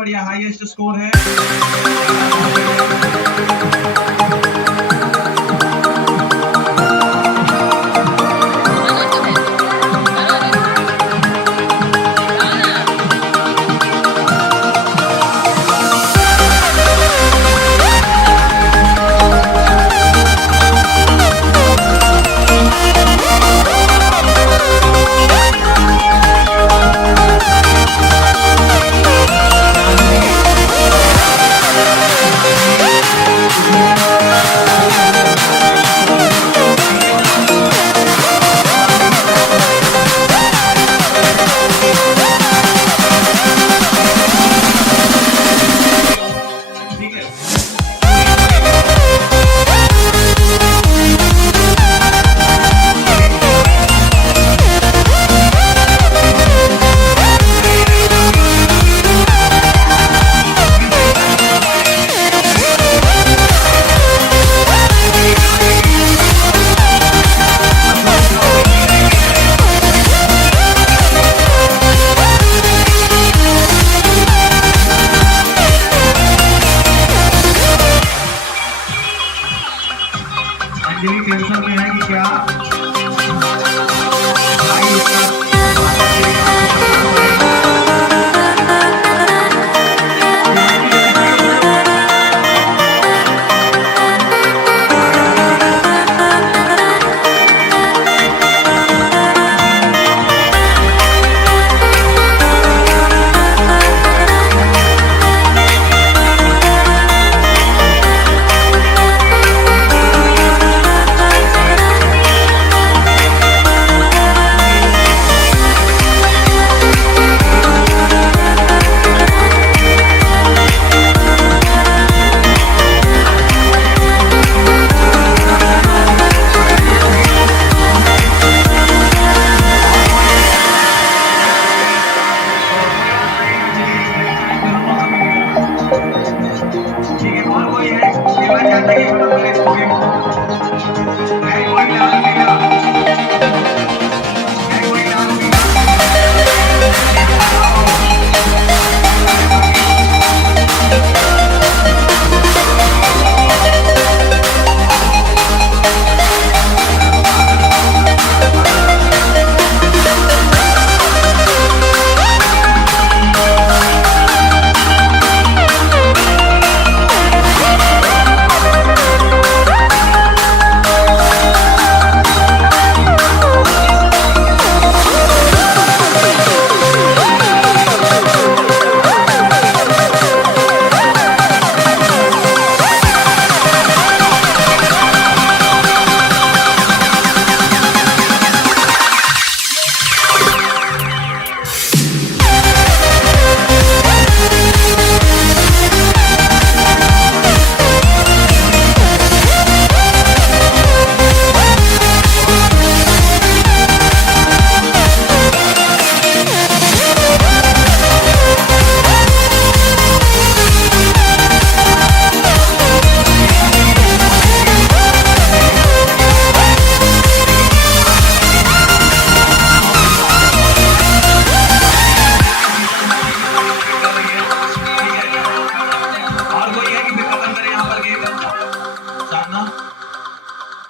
बढ़िया हाईएस्ट स्कोर है। अंजलि टेंशन में है कि क्या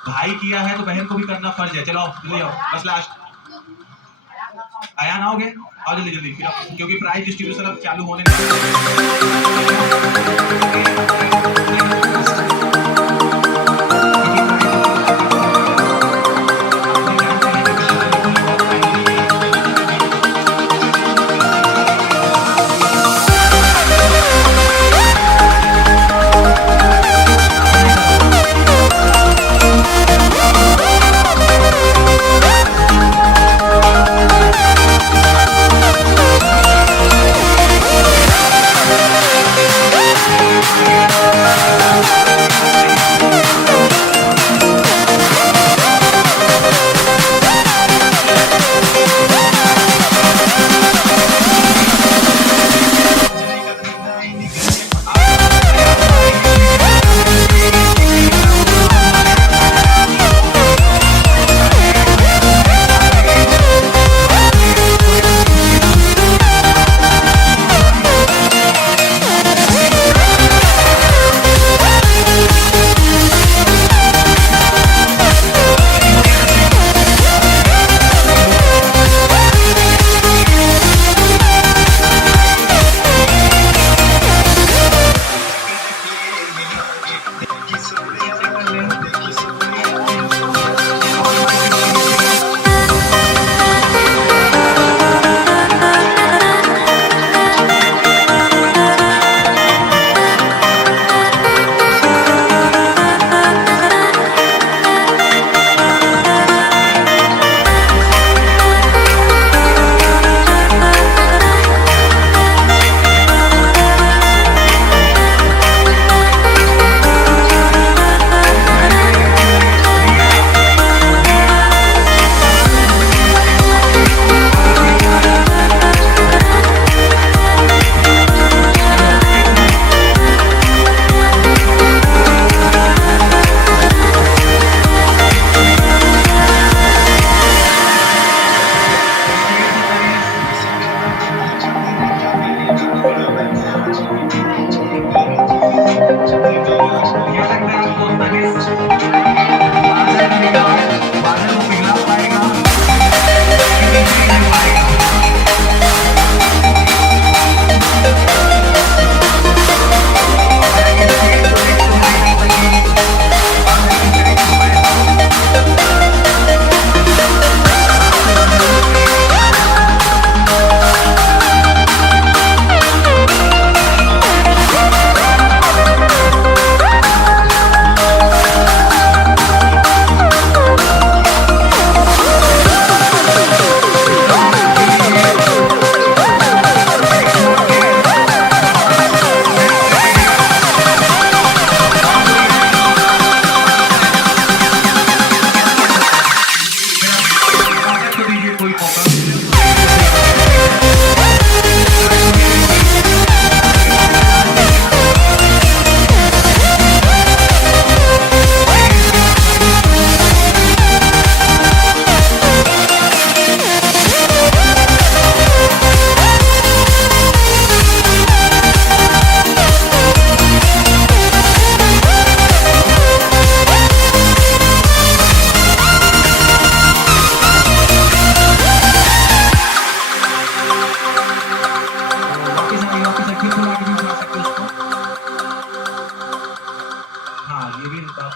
भाई किया है तो बहन को भी करना फर्ज है। चलो जल्दी आओ, बस लास्ट आया ना, हो गए आओ जल्दी जल्दी फिर आओ, क्योंकि प्राइज डिस्ट्रीब्यूशन अब चालू होने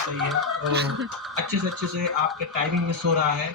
सही है, तो अच्छे से आपके टाइमिंग में सो रहा है।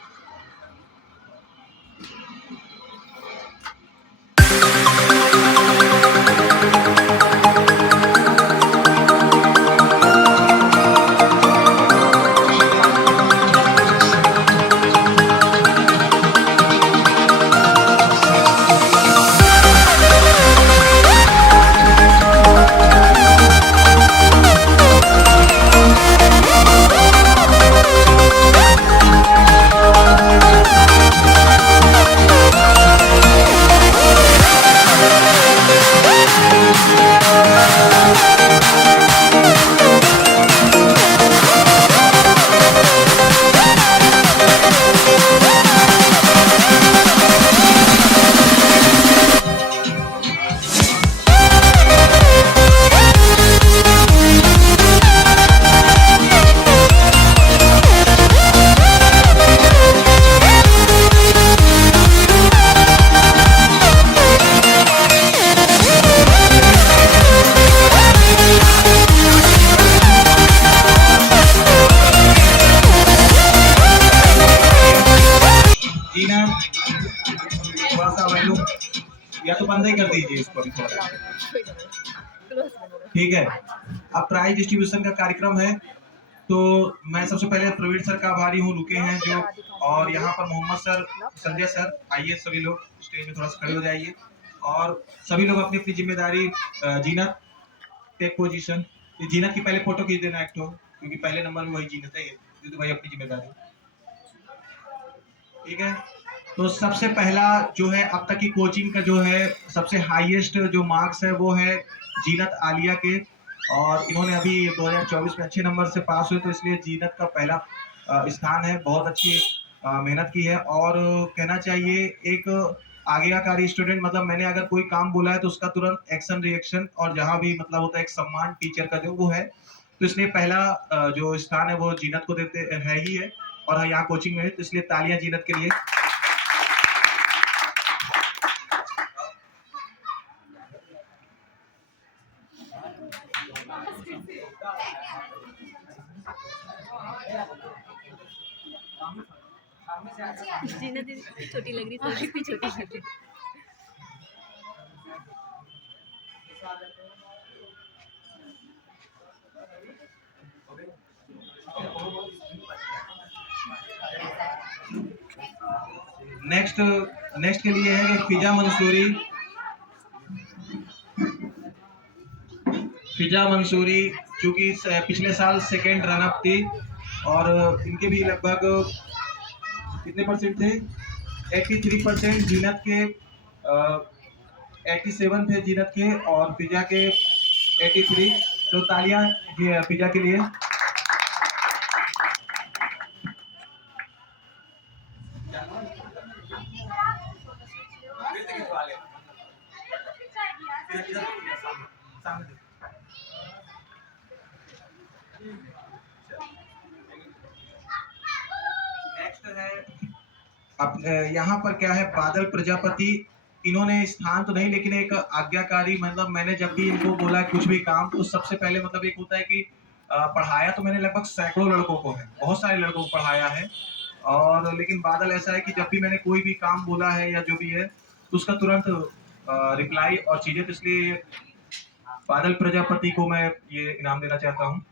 जीना थोड़ा सा वैल्यू या तो बंद ही कर दीजिए इसको अभी थोड़ा, ठीक है। अब प्राइज डिस्ट्रीब्यूशन का कार्यक्रम है, तो मैं सबसे पहले प्रवीण सर का आभारी हूँ, रुके हैं जो, और यहाँ पर मोहम्मद सर, संजय सर, आइए सभी लोग स्टेज में थोड़ा सा खड़े हो जाइए, और सभी लोग अपनी अपनी जिम्मेदारी, जीनत टेक पोजीशन, जीनत की पहले फोटो खींच देना एक तो, क्योंकि पहले नंबर में वही जीनत है, तो भाई अपनी जिम्मेदारी, ठीक है। तो सबसे पहला जो है अब तक की कोचिंग का जो है सबसे हाईएस्ट जो मार्क्स है वो है जीनत आलिया के, और इन्होंने अभी 2024 में अच्छे नंबर से पास हुए, तो इसलिए जीनत का पहला स्थान है। बहुत अच्छी मेहनत की है, और कहना चाहिए एक आज्ञाकारी स्टूडेंट, मतलब मैंने अगर कोई काम बोला है तो उसका तुरंत एक्शन रिएक्शन, और जहाँ भी मतलब होता है एक सम्मान टीचर का जो वो है, तो इसलिए पहला जो स्थान है वो जीनत को देते है ही है, और यहाँ कोचिंग में है, तो इसलिए तालियां जीनत के लिए। जीना दीदी छोटी लग रही, थोड़ी सी छोटी लग रही। नेक्स्ट के लिए है कि फिजा मंसूरी चूंकि पिछले साल सेकेंड रनअप थी, और इनके भी लगभग कितने परसेंट थे, 83% जीनत के, 87 थे जीनत के, और फिजा के 83, तो तालियां फिजा के लिए। नेक्स्ट है अब यहाँ पर क्या है, बादल प्रजापति, इन्होंने स्थान तो नहीं लेकिन एक आज्ञाकारी, मतलब मैंने जब भी इनको बोला कुछ भी काम, तो सबसे पहले मतलब एक होता है कि पढ़ाया तो मैंने लगभग सैकड़ों लड़कों को है, बहुत सारे लड़कों को पढ़ाया है, और लेकिन बादल ऐसा है कि जब भी मैंने कोई भी काम बोला है या जो भी है तो उसका तुरंत रिप्लाई और चीजें, तो इसलिए बादल प्रजापति को मैं ये इनाम देना चाहता हूँ।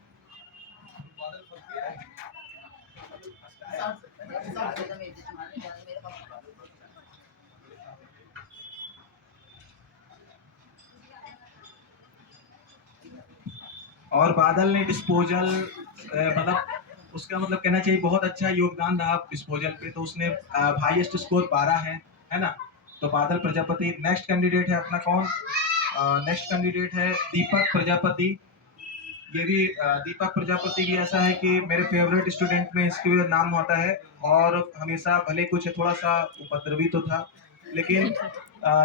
और बादल ने डिस्पोजल, मतलब उसका मतलब कहना चाहिए बहुत अच्छा योगदान रहा डिस्पोजल पे, तो उसने हाईएस्ट स्कोर 12 है ना। तो बादल प्रजापति। नेक्स्ट कैंडिडेट है अपना कौन, नेक्स्ट कैंडिडेट है दीपक प्रजापति। ये भी दीपक प्रजापति भी ऐसा है कि मेरे फेवरेट स्टूडेंट में इसके नाम होता है, और हमेशा भले कुछ थोड़ा सा उपद्रवी तो था, लेकिन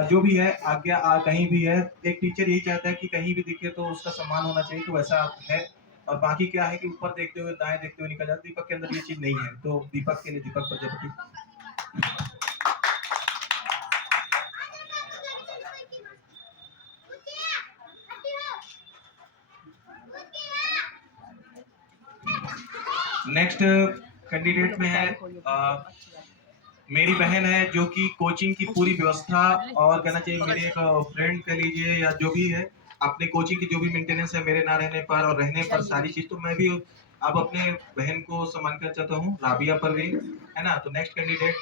जो भी है आज्ञा कहीं भी है, एक टीचर यही चाहता है कि कहीं भी दिखे तो उसका सम्मान होना चाहिए, तो वैसा है। और बाकी क्या है कि ऊपर देखते हुए दाएं देखते हुए निकल जाता, दीपक के अंदर ये चीज नहीं है, तो दीपक के लिए दीपक प्रजापति। नेक्स्ट कैंडिडेट में है मेरी बहन है, जो कि कोचिंग की पूरी व्यवस्था और कहना चाहिए मेरे एक फ्रेंड कह लीजिए या जो भी है, अपने कोचिंग की जो भी मेंटेनेंस है मेरे ना रहने पर और रहने पर सारी चीज, तो मैं भी अब अपने बहन को सम्मान करना चाहता हूँ, राबिया परवीन, है ना। तो नेक्स्ट कैंडिडेट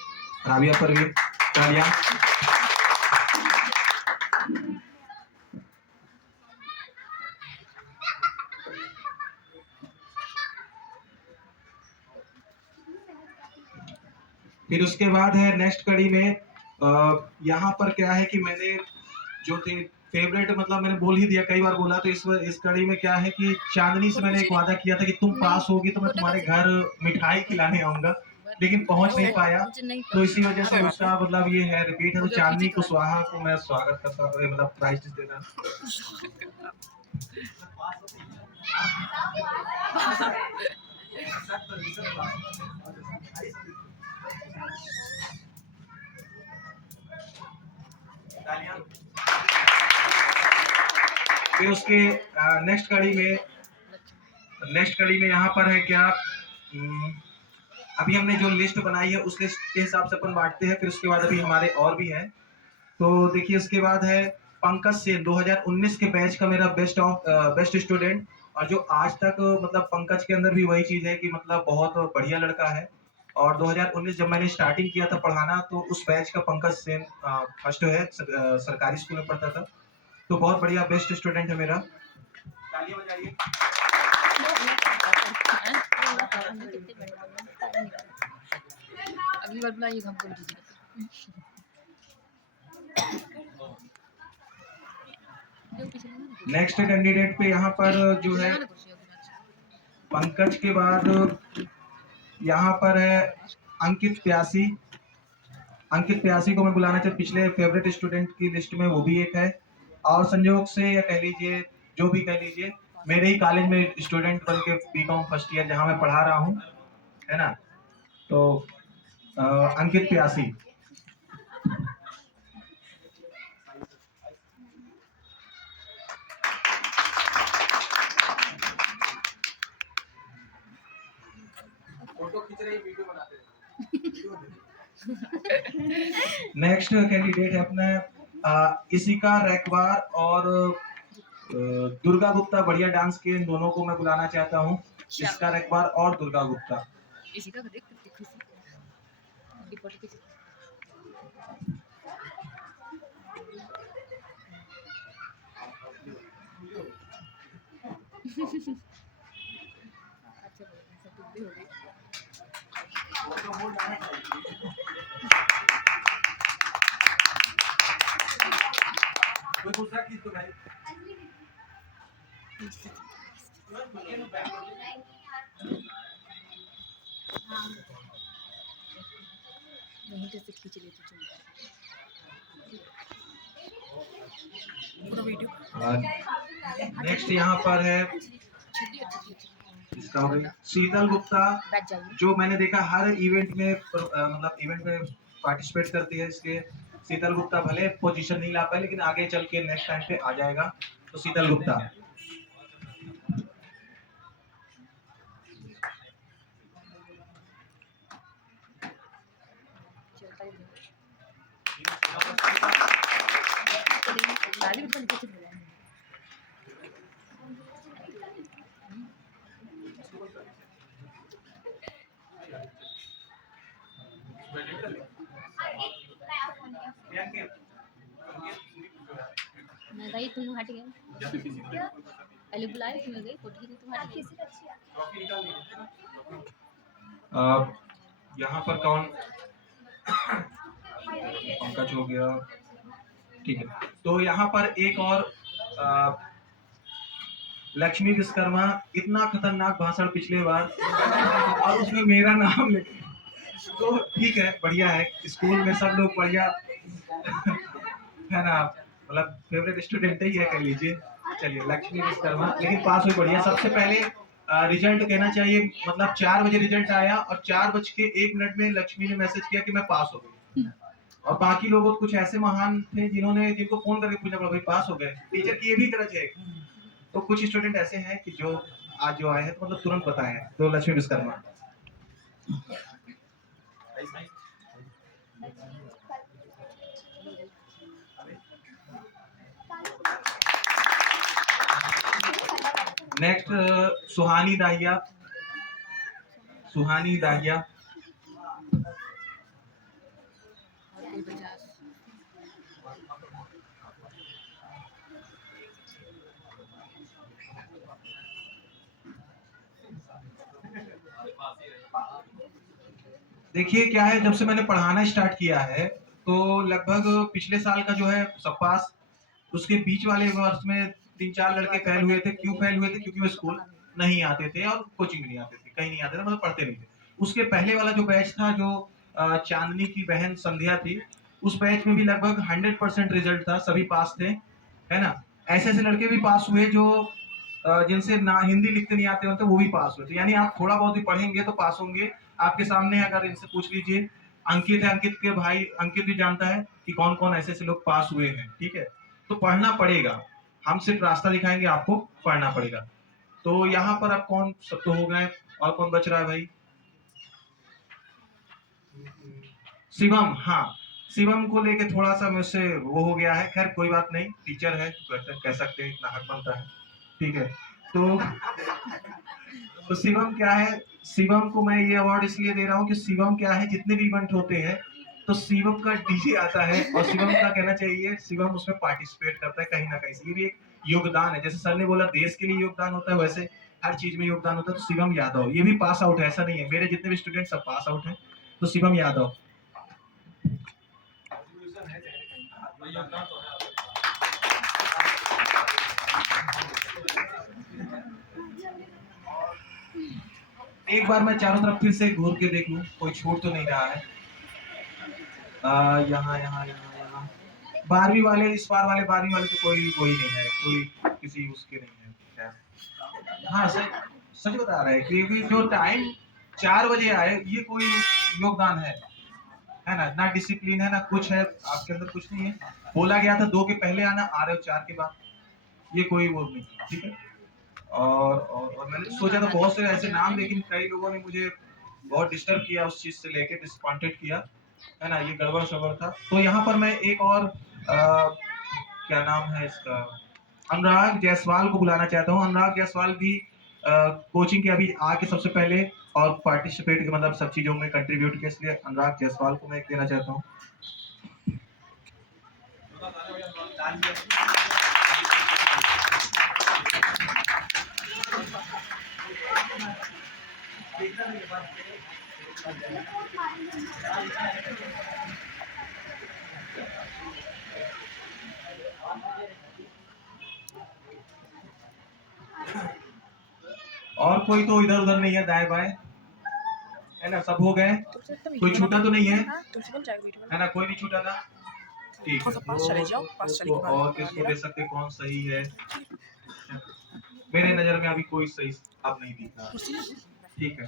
राबिया परवीन, तालियां। फिर उसके बाद है नेक्स्ट कड़ी में यहाँ पर क्या है कि मैंने जो थे फेवरेट, मतलब मैंने बोल ही दिया, कई बार बोला, तो इस कड़ी में क्या है कि चांदनी से मैंने एक वादा किया था कि तुम पास होगी तो मैं तुम्हारे घर मिठाई खिलाने आऊंगा, लेकिन पहुंच नहीं पाया, तो इसी वजह से उसका मतलब ये है रिपीट है। तो चांदनी कुशवाहा को मैं स्वागत करता हूँ, मतलब प्राइज देना। फिर उसके नेक्स्ट कड़ी में यहाँ पर है क्या, अभी हमने जो लिस्ट बनाई है उस लिस्ट के हिसाब से अपन बांटते हैं। फिर उसके बाद अभी हमारे और भी हैं, तो देखिए उसके बाद है पंकज सेन, 2019 के बैच का मेरा बेस्ट स्टूडेंट, और जो आज तक मतलब पंकज के अंदर भी वही चीज है कि मतलब बहुत बढ़िया लड़का है। और 2019 जब मैंने स्टार्टिंग किया था पढ़ाना, तो उस बैच का पंकज सेन फर्स्ट है, सरकारी स्कूल में पढ़ता था, तो बहुत बढ़िया बेस्ट स्टूडेंट है मेरा, तालियां बजाइए। अगली बार बुलाइए हमको भी। नेक्स्ट कैंडिडेट पे यहाँ पर जो है पंकज के बाद यहाँ पर है अंकित प्यासी। अंकित प्यासी को मैं बुलाना चाहता, पिछले फेवरेट स्टूडेंट की लिस्ट में वो भी एक है, और संयोग से या कह लीजिए जो भी कह लीजिए मेरे ही कॉलेज में स्टूडेंट बन के बीकॉम फर्स्ट ईयर जहाँ मैं पढ़ा रहा हूँ, है ना। तो अंकित प्यासी। फोटो खींच रहे वीडियो बनाते हैं। नेक्स्ट कैंडिडेट है अपना इशिका रैकवार और दुर्गा गुप्ता, बढ़िया डांस के, इन दोनों को मैं बुलाना चाहता हूँ, इशिका रैकवार और दुर्गा गुप्ता। इशिका को देख कितनी खुशी की फोटो खींच। अच्छा सब भी हो गई। कोई दूसरा चीज तो भाई नहीं तो से खींच लेती तुम पूरा वीडियो। नेक्स्ट यहाँ पर है इसका शीतल गुप्ता, जो मैंने देखा हर इवेंट में मतलब इवेंट में पार्टिसिपेट करती है। इसके शीतल गुप्ता भले पोजीशन नहीं ला पाए, लेकिन आगे चल के नेक्स्ट टाइम पे आ जाएगा। तो शीतल गुप्ता। मैं गई तुम हट गए पहले बुलाए तुम गई फोटो खींची तुम हट गए। यहाँ पर कौन, पंकज हो गया, ठीक है। तो यहाँ पर एक और लक्ष्मी विश्वकर्मा, इतना खतरनाक भाषण पिछले बार और उसमें मेरा नाम लिखे, तो ठीक है, बढ़िया है, स्कूल में सब लोग बढ़िया है ना, मतलब फेवरेट स्टूडेंट ही है कह लीजिए। चलिए लक्ष्मी विश्वकर्मा, लेकिन पास हुई बढ़िया। सबसे पहले रिजल्ट कहना चाहिए, मतलब 4 बजे रिजल्ट आया और 4:01 में लक्ष्मी ने मैसेज किया कि मैं पास हो गई, और बाकी लोग कुछ ऐसे महान थे जिनको फोन करके पूछा भाई पास हो गए। टीचर की ये भी गरज है। तो कुछ स्टूडेंट ऐसे हैं कि जो आज जो आए हैं तो मतलब तुरंत बताए हैं, तो लक्ष्मी विश्वकर्मा। नेक्स्ट सुहानी दाहिया। सुहानी दाहिया। देखिए क्या है, जब से मैंने पढ़ाना स्टार्ट किया है तो लगभग पिछले साल का जो है सब पास, उसके बीच वाले वर्ष में 3-4 लड़के फेल हुए थे। क्यों फेल हुए थे? क्योंकि वो स्कूल नहीं आते थे और कोचिंग नहीं आते थे, कहीं नहीं आते थे, मतलब पढ़ते नहीं थे। उसके पहले वाला जो बैच था, जो चांदनी की बहन संध्या थी, उस बैच में भी लगभग 100% रिजल्ट था, सभी पास थे, है ना। ऐसे ऐसे लड़के भी पास हुए जो जिनसे ना हिंदी लिखते नहीं आते होते, वो भी पास हुए थे। यानी आप थोड़ा बहुत भी पढ़ेंगे तो पास होंगे। आपके सामने अगर इनसे पूछ लीजिए, अंकित है, अंकित के भाई अंकित भी जानता है कि कौन कौन ऐसे ऐसे लोग पास हुए हैं, ठीक है। तो पढ़ना पड़ेगा, हम सिर्फ रास्ता दिखाएंगे, आपको पढ़ना पड़ेगा। तो यहाँ पर अब कौन, सब तो हो गए, और कौन बच रहा है भाई? शिवम। हाँ, शिवम को लेके थोड़ा सा मुझसे वो हो गया है, खैर कोई बात नहीं, टीचर है तो कह सकते हैं, इतना हक बनता है, ठीक है। तो शिवम क्या है, शिवम को मैं ये अवार्ड इसलिए दे रहा हूँ कि शिवम क्या है, जितने भी इवेंट होते हैं तो शिवम का डीजे आता है, और शिवम का कहना चाहिए, शिवम उसमें पार्टिसिपेट करता है कहीं ना कहीं से। ये भी एक योगदान है, जैसे सर ने बोला देश के लिए योगदान होता है, वैसे हर चीज में योगदान होता है। तो शिवम यादव ये भी पास आउट है, ऐसा नहीं है, मेरे जितने भी स्टूडेंट सब पास आउट हैं। तो शिवम यादव। एक बार मैं चारों तरफ फिर से घूर के देख लूं, कोई छूट तो नहीं रहा है। यहाँ यहाँ यहाँ 12वीं वाले, इस बार वाले 12वीं वाले तो कोई नहीं है, कोई किसी उसके नहीं है। हाँ, सच बता रहे हैं, क्योंकि जो टाइम 4 बजे आए, ये कोई योगदान है ना। ना डिसिप्लिन है, ना कुछ है, आपके अंदर कुछ नहीं है। बोला गया था 2 के पहले आना, आ रहे हो 4 के बाद, ये कोई वो नहीं, ठीक है। और मैंने सोचा था बहुत से ऐसे नाम, लेकिन कई लोगों ने मुझे बहुत डिस्टर्ब किया, उस चीज से लेके डिसअपॉइंटेड किया, है ना, ये गड़बड़ शगड़ था। तो यहाँ पर मैं एक और क्या नाम है इसका, अनुराग जायसवाल को बुलाना चाहता हूँ। अनुराग जायसवाल भी कोचिंग के अभी आके सबसे पहले और पार्टिसिपेट, मतलब सब चीजों में कंट्रीब्यूट किया, इसलिए अनुराग जायसवाल को मैं एक देना चाहता हूँ। और कोई तो इधर उधर नहीं है, दाएं बाएं, है ना, सब हो गए, कोई छूटा तो नहीं है ना, कोई नहीं छूटा था, ठीक है। तो और किसको दे सकते, कौन सही है? मेरे नजर में अभी कोई सही अब नहीं दिख रहा, ठीक है,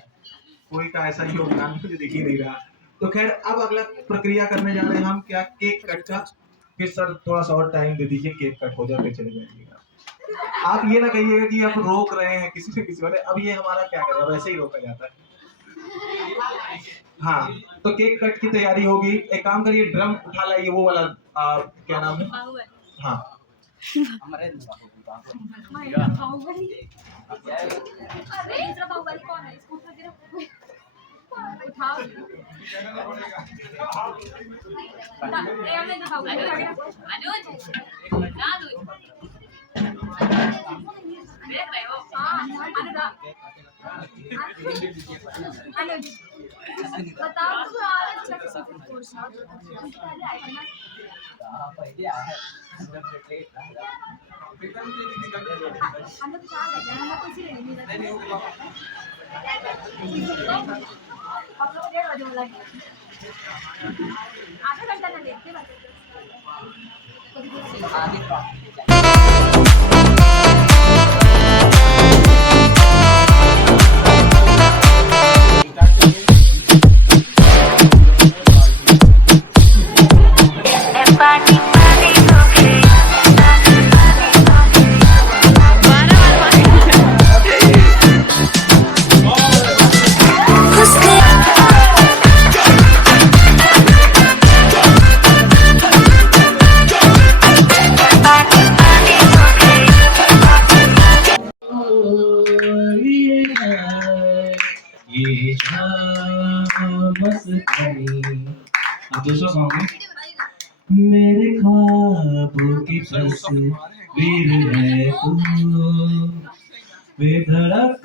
कोई का ऐसा योगदान मुझे दिख ही नहीं रहा। तो खैर, अब अगला प्रक्रिया करने जा रहे हैं हम, क्या, केक कट का। फिर सर थोड़ा सा और टाइम दे दीजिए, केक कट हो जाए, फिर चले जाइएगा। आप ये ना कहिएगा कि आप रोक रहे हैं किसी से किसी वाले, अब ये हमारा क्या कर रहा है, वैसे ही रोका जाता है। हाँ, तो केक कट की तैयारी होगी। एक काम करिए, ड्रम उठा लाइए, वो वाला क्या नाम है? हाँ, आधा घंटा लगेगा। दूसरा सॉन्ग है मेरे ख्वाबों की तस्वीर है तू बेधड़क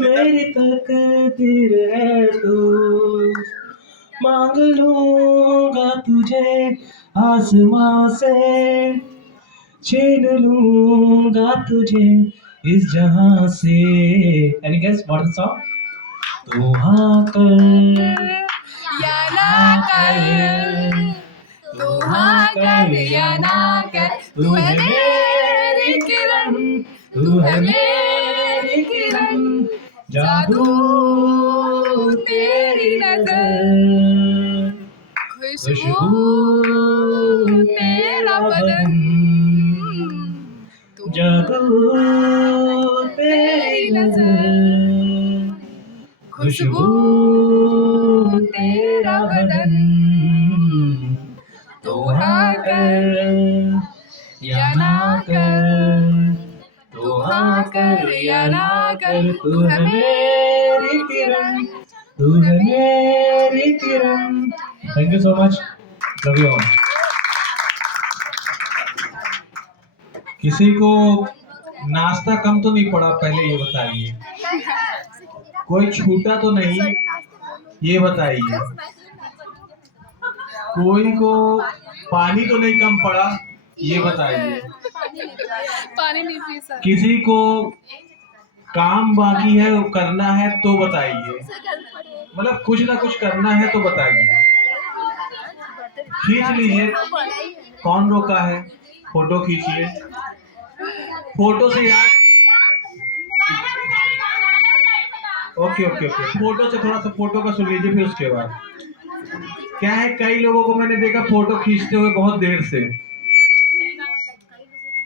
मेरी तकदीर है तू मांग लूंगा तुझे आसमां से छीन लूंगा तुझे इस जहां से any guess what is song तू हाँ कर या ना कर, तू हाँ कर या ना कर, तू है मेरी किरण, तू है मेरी किरण, जादू तेरी नजर, खुशबू तेरा बदन, जादू तेरी नजर खुशबू तेरा बदन, तू हाँ कर या ना कर, तू हाँ कर या ना कर, तू है मेरी किरण, तू है मेरी Kiran thank you so much love you all किसी को नाश्ता कम तो नहीं पड़ा, पहले ये बताइए। कोई छूटा तो नहीं, ये बताइए। कोई को पानी तो नहीं कम पड़ा, ये बताइए। पानी नहीं पी सकते। किसी को काम बाकी है, करना है तो बताइए। मतलब कुछ ना कुछ करना है तो बताइए। खींच लीजिए, कौन रोका है? फोटो खींचिए। फोटो से याद, ओके ओके ओके, फोटो से थोड़ा सा फोटो का सुन लीजिए, फिर उसके बाद क्या है, कई लोगों को मैंने देखा फोटो खींचते हुए बहुत देर से,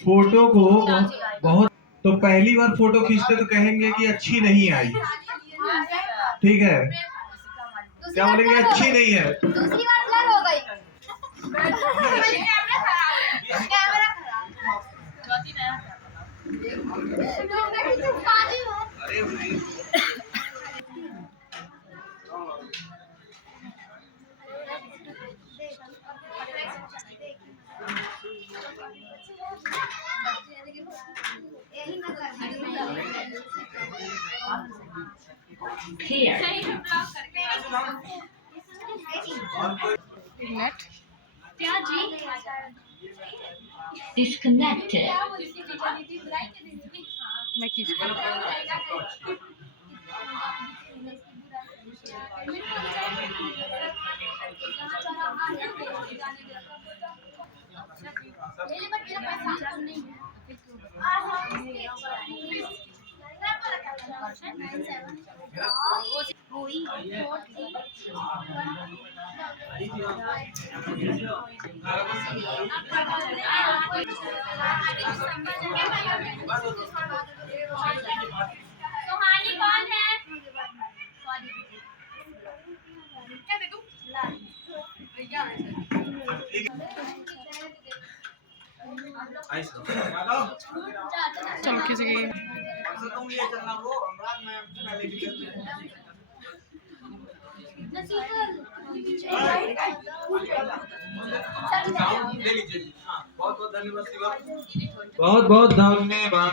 फोटो को बहुत, तो पहली बार फोटो खींचते तो कहेंगे कि अच्छी नहीं आई, ठीक है, क्या बोलेंगे? अच्छी नहीं है। दूसरी बार ब्लर हो गई। Disconnected. मैं खींच सुहानी कौन है? क्या दे दूं? चलो खींच गई। बहुत बहुत धन्यवाद।